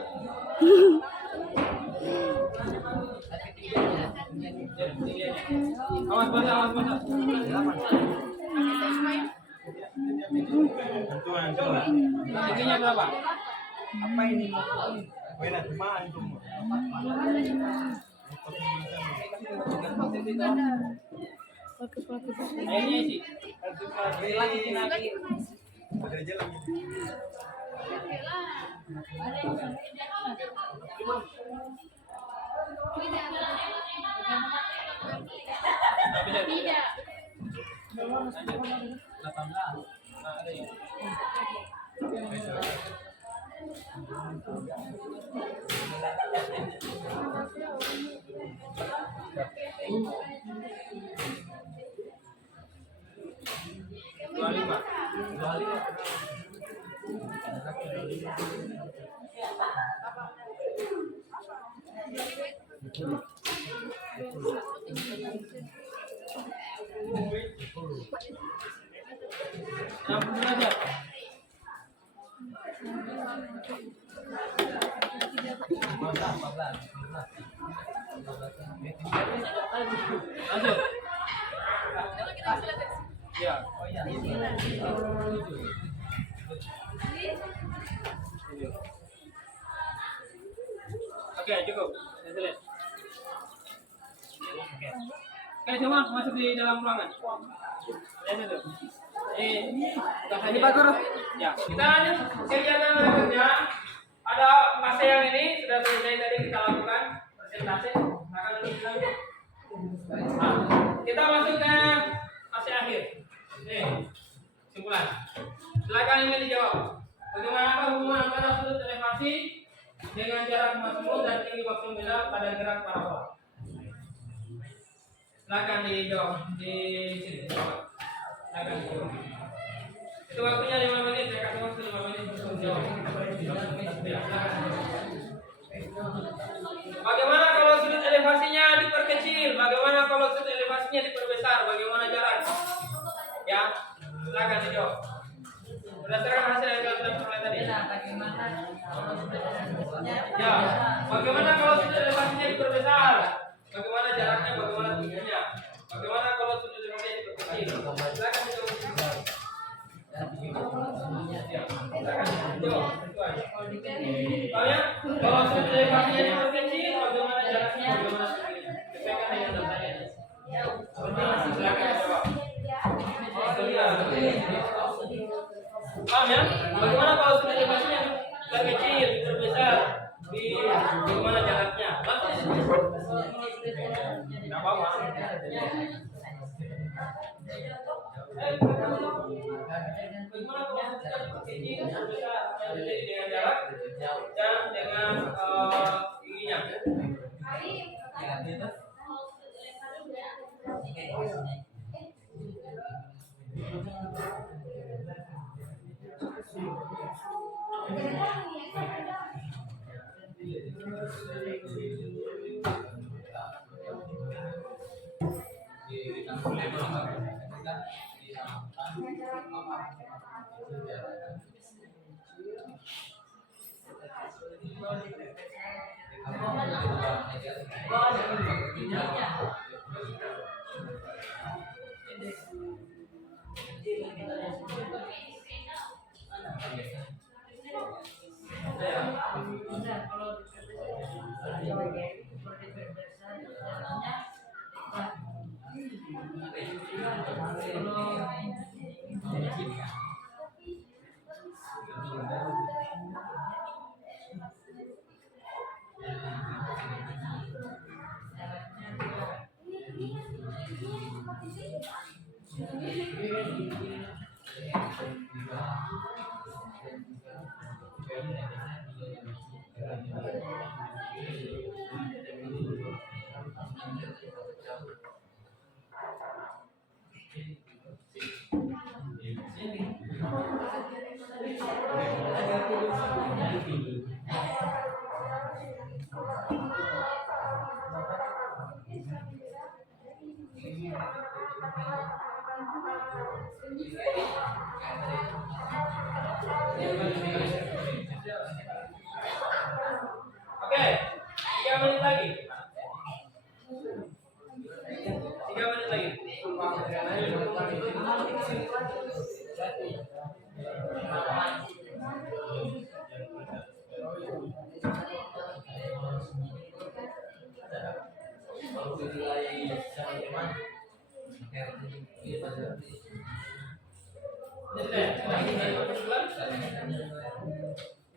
Awas basah. Tingginya berapa? Apa ini? Wena cuma itu. Airnya isi. Tidak. 18. Lanjut. Ya. Oke, cukup. Selesai. Oke, coba masuk di dalam ruangan. Lihat itu. Ini Pak Guru. Ya, kita lanjut kegiatan berikutnya. Ada fase yang ini sudah selesai tadi kita lakukan presentasi. Akan lanjut. Nah, kita masuk ke fase akhir. Nih, simpulan. Silakan ini dijawab. Bagaimana hubungan antara sudut elevasi dengan jarak maksimum dan tinggi maksimum pada gerak parabola? Silakan dijawab di sini. Silakan dijawab. Itu waktunya 5 menit. Saya kasih waktu 5 menit untuk menjawab. Ya, bagaimana kalau sudut elevasinya diperkecil? Bagaimana kalau sudut elevasinya diperbesar? Bagaimana jarak? Ya, silakan dijawab. Berdasarkan hasil yang kita peroleh tadi. Ya, bagaimana kalau sudut elevasinya diperbesar? Bagaimana jaraknya? Bagaimana tingginya? Bagaimana kalau sudut elevasinya diperkecil? Silakan dijawab. Ya, silakan dijawab. Oh ya, kalau sudut elevasinya diperkecil, bagaimana jaraknya? Bagaimana tingginya? Sesuaikan dengan datanya. Silakan dijawab. Paham ya? bagaimana jaraknya? Nggak apa-apa. Bagaimana kalau kita pakai ini bisa jadi dengan jarak dan dengan ininya? Oke, 3 menit lagi. 3 menit lagi.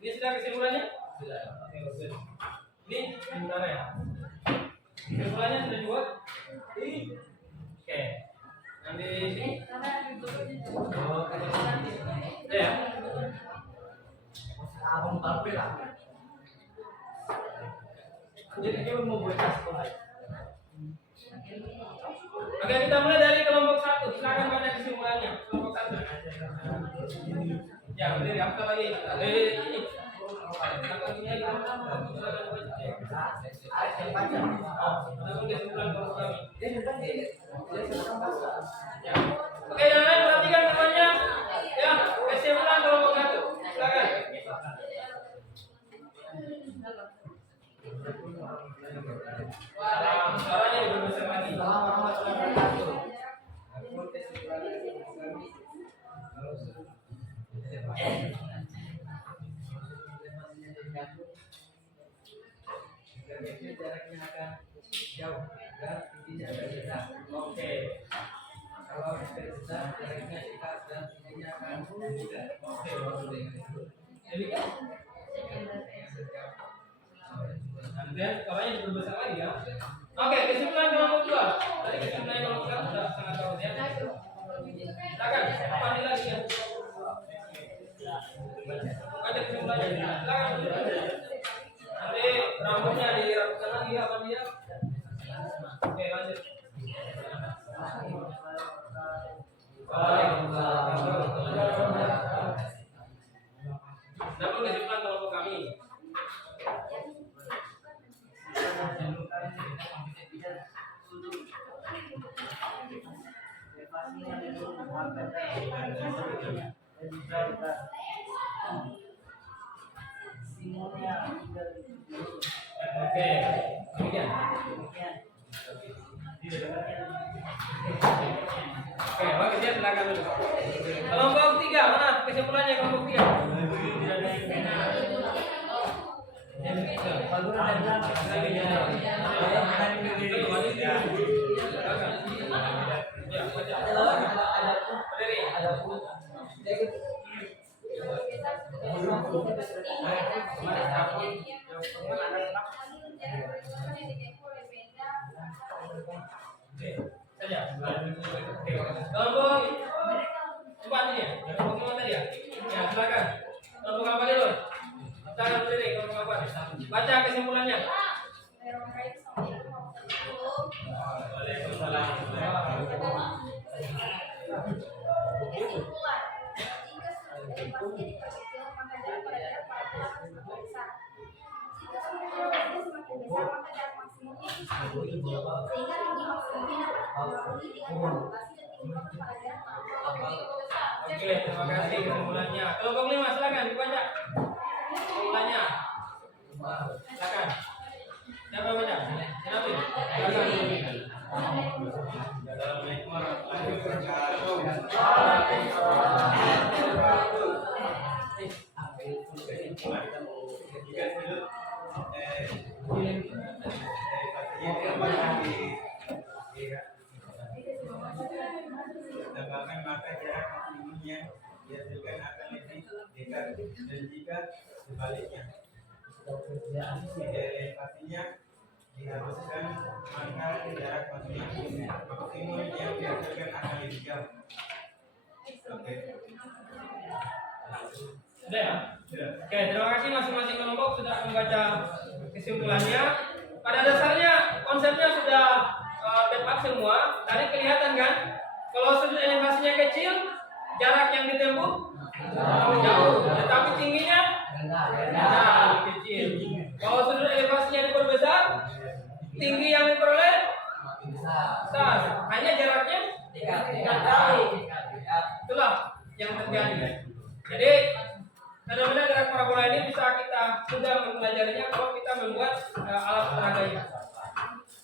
Ini sudah kesimpulannya? Ini gimana ya? Kesimpulannya sudah dibuat? Oke. Nanti sini. Ya. Jadi dia mau buat sekolah. Oke, kita mulai dari kelompok 1. Silakan baca kesimpulannya. Kelompok 1. Ya, berdiri apa lagi? Ini. Oke, yang lain perhatikan semuanya. Ya, kesimpulan kelompok 1. Silakan. Suaranya diperbesar lagi. Jaraknya akan jauh dan tingginya akan besar. Oke. Kalau besar, jaraknya dekat dan tingginya akan mudah. Oke. Jadi kan? Dan suaranya diperbesar lagi ya. Oke, kesimpulan kelompok 2. Tadi kesimpulan kelompok 1 sudah sangat bagus ya. Silakan, apa nih lagi ya? Ada kesimpulannya. Silakan. Nanti rambutnya dirambutkan lagi apa dia? Oke, lanjut. Namun kesimpulan kelompok kami. Oke, demikian. Oke, oke, dia silakan dulu. Kelompok 3, mana kesimpulannya kelompok 3? teman ada kenapa? Oke, saja. Oke, kelompok empat ini ya, kelompok lima tadi ya. Ya, silakan. Kelompok apa dulu? Silakan berdiri, kelompok apa? Baca kesimpulannya. Waalaikumsalam. Kesimpulan, jika sudah elevasinya diperkecil, maka jarak pada jarak parabola akan semakin besar. Jika sudah elevasinya semakin besar, maka jarak maksimumnya itu semakin kecil, sehingga tinggi maksimumnya dapat dipengaruhi dengan kalkulasi dan tinggi fokus pada jarak parabola menjadi cukup besar. Oke, terima kasih kesimpulannya. Kelompok lima silakan dibaca kesimpulannya. Silakan. Siapa yang baca? Siapa? Silakan. Assalamualaikum warahmatullahi wabarakatuh. Tambahkan maka jarak maksimum yang dihasilkan akan lebih dekat dan jika sebaliknya elevasinya dihapuskan maka jarak maksimum yang dihasilkan akan lebih jauh. Oke. Sudah ya? Oke, terima kasih masing-masing kelompok sudah membaca kesimpulannya. Pada dasarnya konsepnya sudah tepat semua. Tadi kelihatan kan? Kalau sudut elevasinya kecil, jarak yang ditempuh jauh, tetapi tingginya kecil. Kalau sudut elevasinya diperbesar, tinggi yang diperoleh besar. Hanya jaraknya tidak jauh. Itulah yang terjadi. Jadi fenomena gerak parabola ini bisa kita sudah mempelajarinya kalau kita membuat alat peraganya.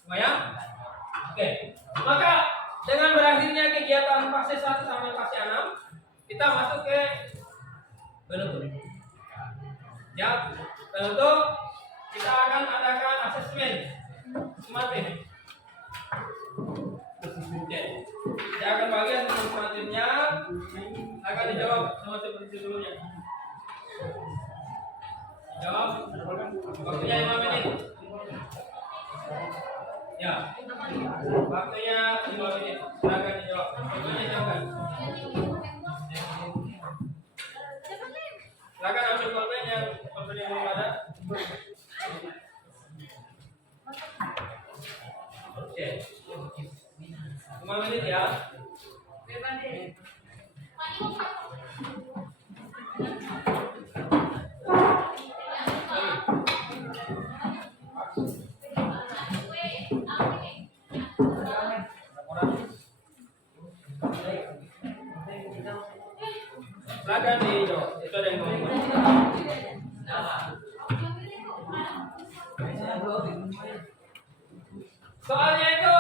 Lumayan? Oke. Maka dengan berakhirnya kegiatan fase 1 sampai fase 6, kita masuk ke penutup. Ya, penutup kita akan adakan asesmen sematin. Saya akan bagi asesmen sematinnya akan dijawab sama seperti sebelumnya. Jawab. Waktunya 5 menit. Ya. Waktunya 5 menit. Silakan dijawab. Waktunya silakan. Silakan ambil pulpen yang belum ada. Oke. 5 menit ya. Silakan dijawab. Itu ada yang ngomong. Soalnya itu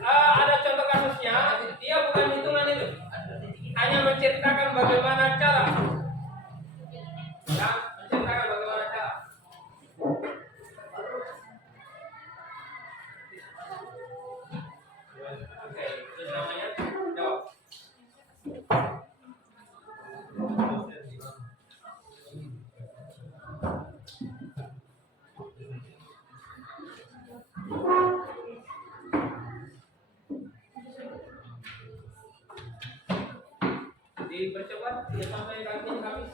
ada contoh kasusnya, dia bukan hitungan itu, hanya menceritakan bagaimana cara, ya, menceritakan bagaimana cara. Oke, itu namanya jawab. Dipercepat ya sampai kami habis.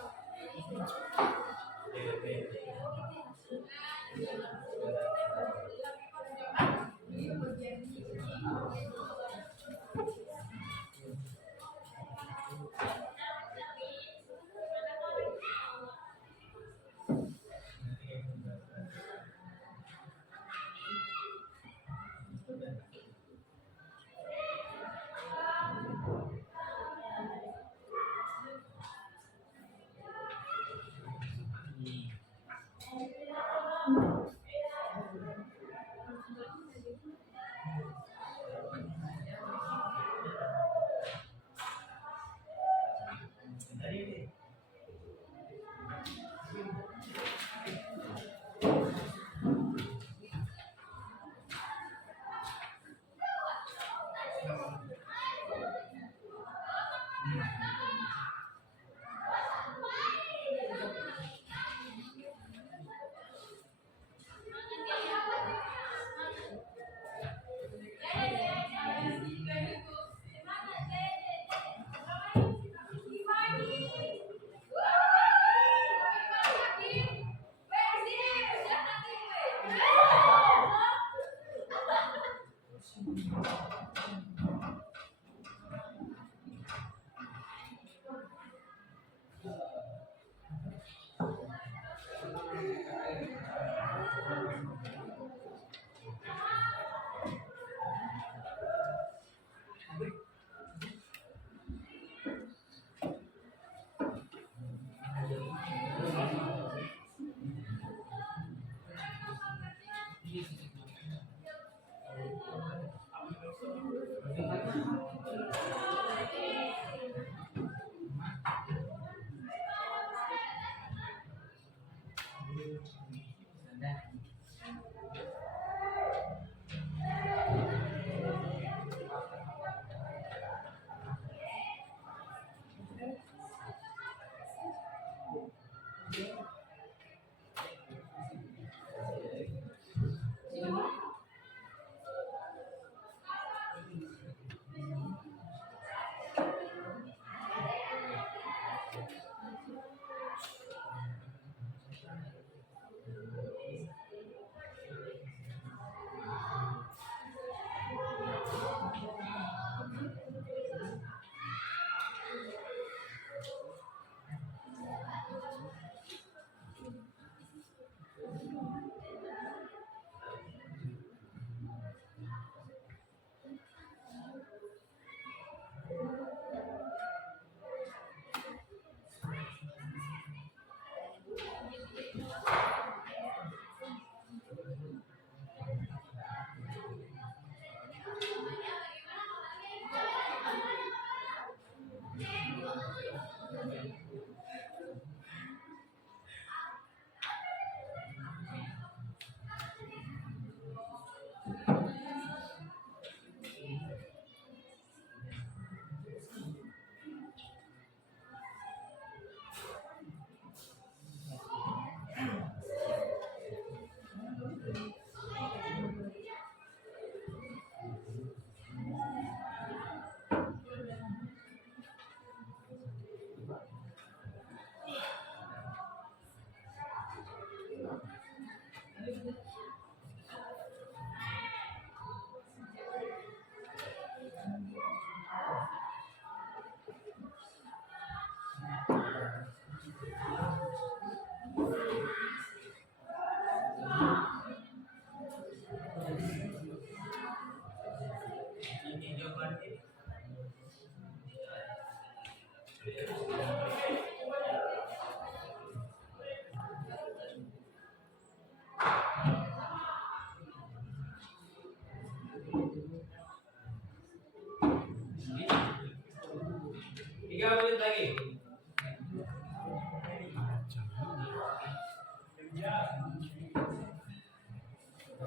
Ya,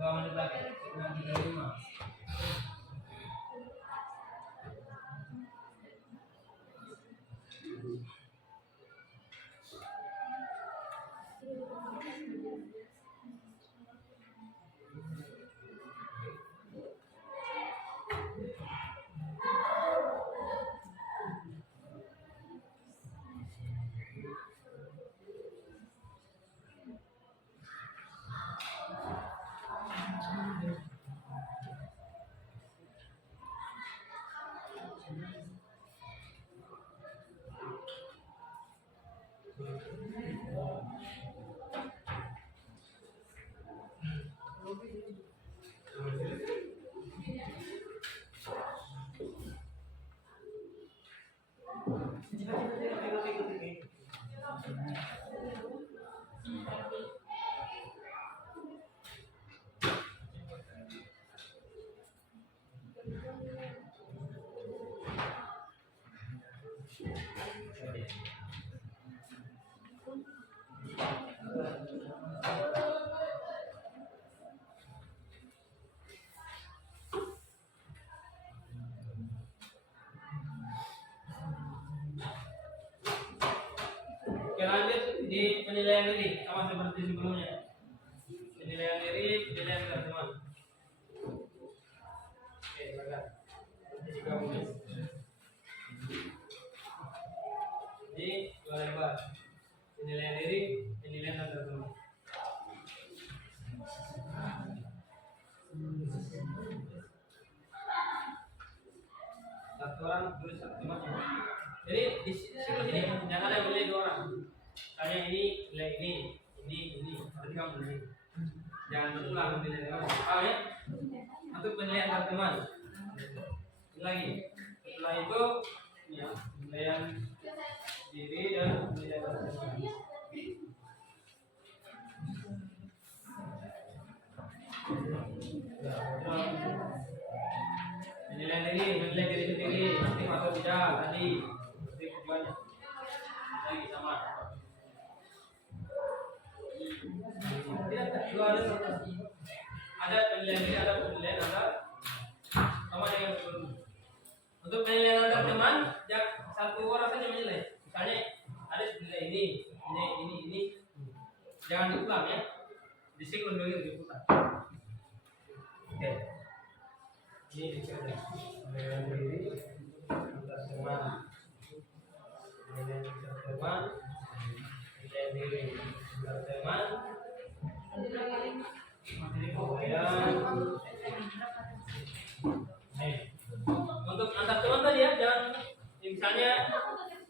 2 menit lagi. 35. Oke, lanjut di penilaian diri sama seperti sebelumnya. Penilaian diri, penilaian teman. Oke, silakan. Jika boleh. Ini dua lembar. Penilaian diri, penilaian teman. Satu orang tulis satu macam. Jadi di sini jangan ada nilai 2 orang. Tanya ini nilai ini, berarti kamu nilai. Jangan berulang nilai kamu. Paham ya? Untuk penilaian teman. Lagi. Setelah itu ya, penilaian diri dan penilaian teman. Penilaian diri, menilai diri sendiri, nanti masuk tidak tadi. Tujuannya lagi sama. Ada penilaian ini, ada penilaian antar sama dengan sebelumnya. Untuk penilaian antar teman, satu orang saja menilai. Misalnya ada nilai ini, jangan diulang ya. Di siklus begitu diputar. Oke. Ini dicoba. Penilaian diri antar teman. Teman, nilai diri teman, untuk antar teman tadi ya, jangan misalnya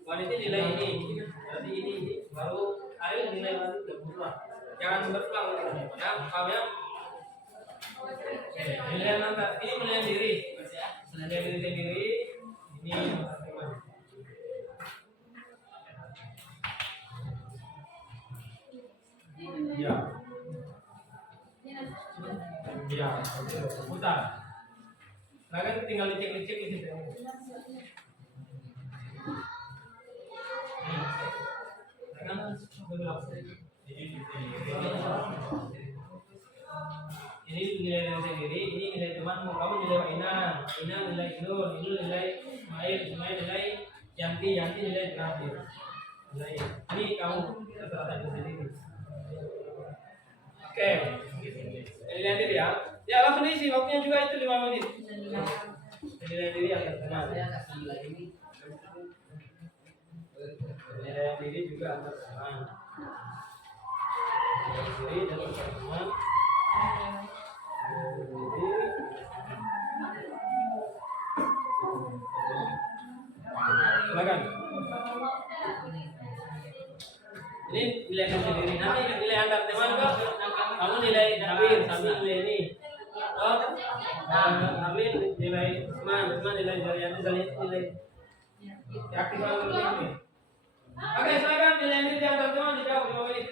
wanita nilai ini, berarti ini baru hari nilai wanita berulang, jangan berulang. Ya, paham ya? Nilai antar ini nilai diri, nilai diri sendiri, ini antar teman. Ya. Ya, putar. Nah kan tinggal dicek-cek di situ. Kan ini nilai sendiri, ini nilai teman, mau kamu nilai Ina nilai Nur, ini nilai Ismail nilai Yanti nilai terakhir. Nilai ini kamu terserah sendiri. Oke, penilaian diri ya. Ya langsung diisi, waktunya juga itu 5 menit. Penilaian diri yang teman. Penilaian diri juga antar teman. Penilaian diri dan antar teman. Silakan. Ini nilai sendiri. Nanti nilai antar teman kok. Kamu nilai Nabil, nilai ini. Oh, Nabil nilai teman nilai Jalian, nilai Diaktifkan dulu ini. Oke, silakan penyanyi yang teman dijawab 5 menit.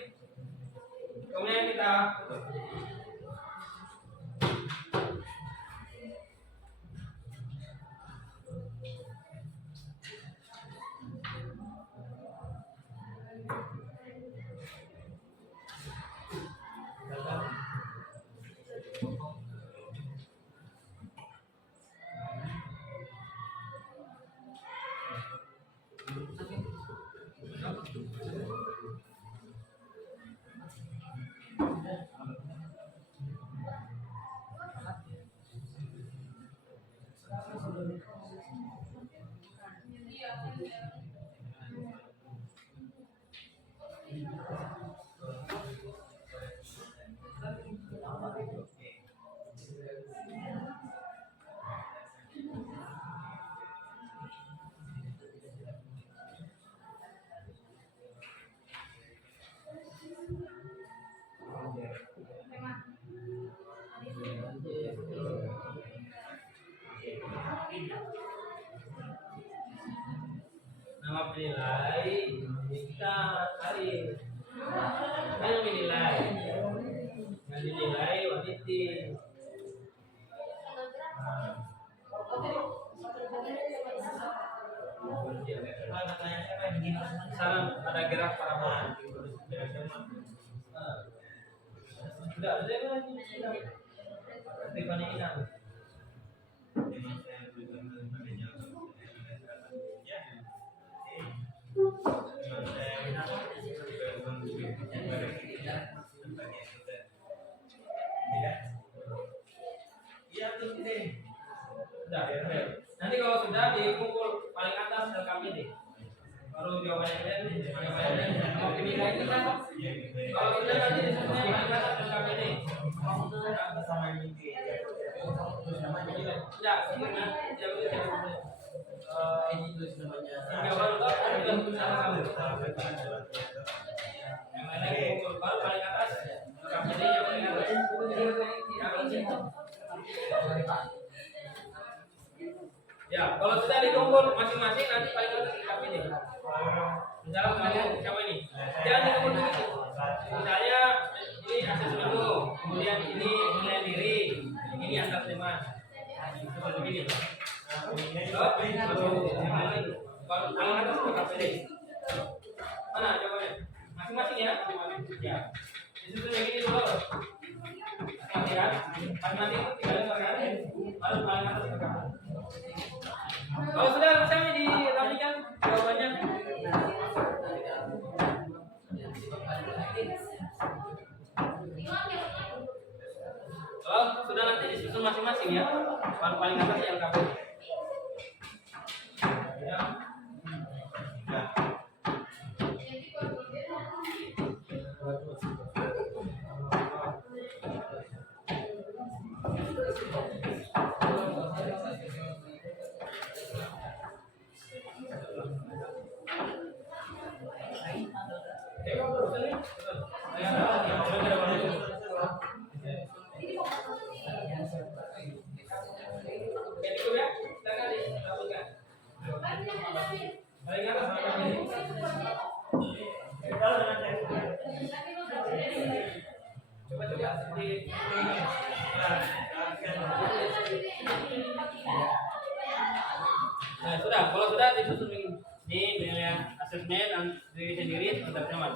Kemudian kita tutup. Nama penilai kita cari. Hanya menilai. Yang dinilai wanita. Saran ada gerak para tidak ada lagi. Tiffany ini. Sudah, nanti kalau sudah dikumpul paling atas rekam ini, baru jawabannya mau pindah itu kan? Kalau sudah nanti disusunnya paling atas rekam ini. Ya, sebenarnya ini tulis namanya. Yang baru kan kita bersama kamu. Yang lain dikumpul baru paling atas rekam ini yang paling atas. Ya, kalau sudah dikumpul masing-masing nanti paling atas rekam ini. Misalnya kalian siapa ini? Jangan dikumpul begitu. Misalnya ini asesmen dulu, kemudian ini penilaian diri, ini antar teman. Seperti ini. Kalau tangan atas rekam ini. Mana jawabannya? Masing-masing ya? Ya. Disusun yang ini dulu. Masing-masing kan? Masing-masing itu 3 lembar kan? Baru paling atas rekam. Kalau sudah misalnya dirapikan jawabannya. Oh, sudah nanti disusun masing-masing ya. Paling atas yang kamu. Ya. Nah, sudah. Kalau sudah disusun ini penilaian asesmen dan diri sendiri antar teman.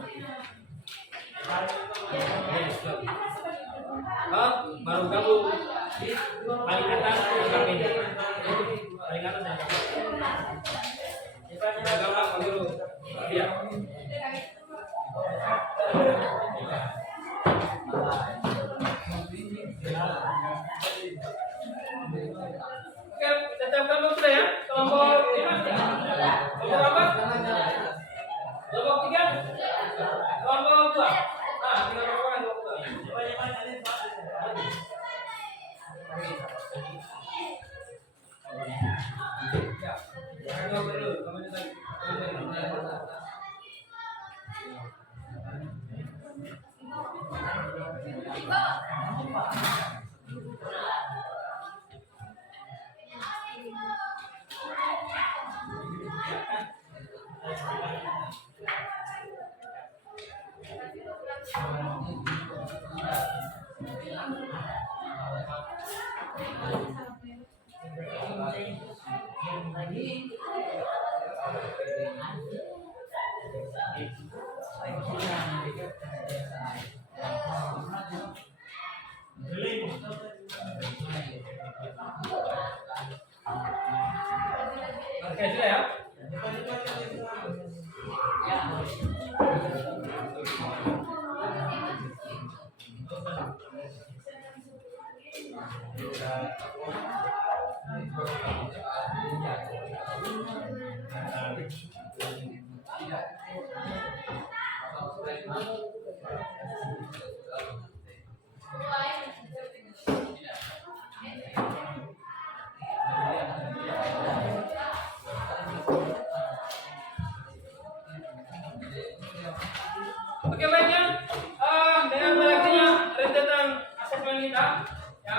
Baru kamu paling atas rekam ini. Paling atas rekam. Gampang dulu. Ya. Oke, tetapkan dulu sudah ya. Kelompok 5. Kelompok apa? Kelompok 3. Kelompok 2. Nah, tinggal kelompok 2. Ya. Oke, sudah ya. Oke, baiknya dengan berakhirnya rentetan asesmen kita, ya.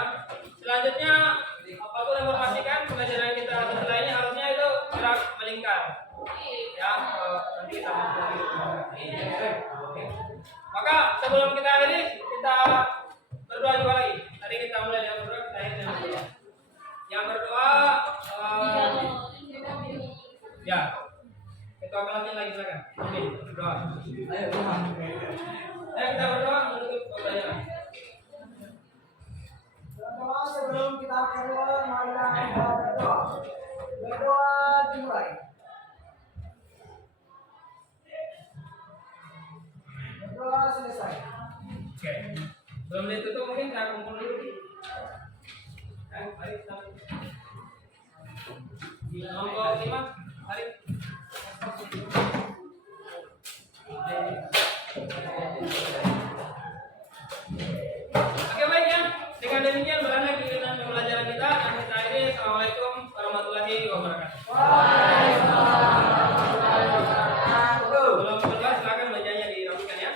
Selanjutnya apapun yang informasikan pelajaran kita setelah ini harusnya itu gerak melingkar, ya. Nanti kita Oke. Maka sebelum kita akhiri kita berdoa juga lagi. Tadi kita mulai dengan berdoa, kita akhiri dengan berdoa. Yang berdoa, ya. Ketua kelasnya lagi silakan. Oke, berdoa. Ayo kita berdoa menutup pembelajaran. Teman-teman, sebelum kita akhiri, marilah kita berdoa. Berdoa dimulai. Berdoa selesai. Oke. Belum ditutup mungkin saya kumpul dulu. Ayo, mari kita. Di nomor 5, mari. Oke, baik ya. Dengan demikian berakhir kegiatan pembelajaran kita dan kita akhiri. Assalamualaikum warahmatullahi wabarakatuh. Belum berdoa silakan bacanya dirapikan ya.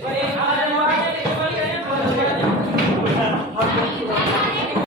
Baik, ada yang mau tanya dikembalikan ya.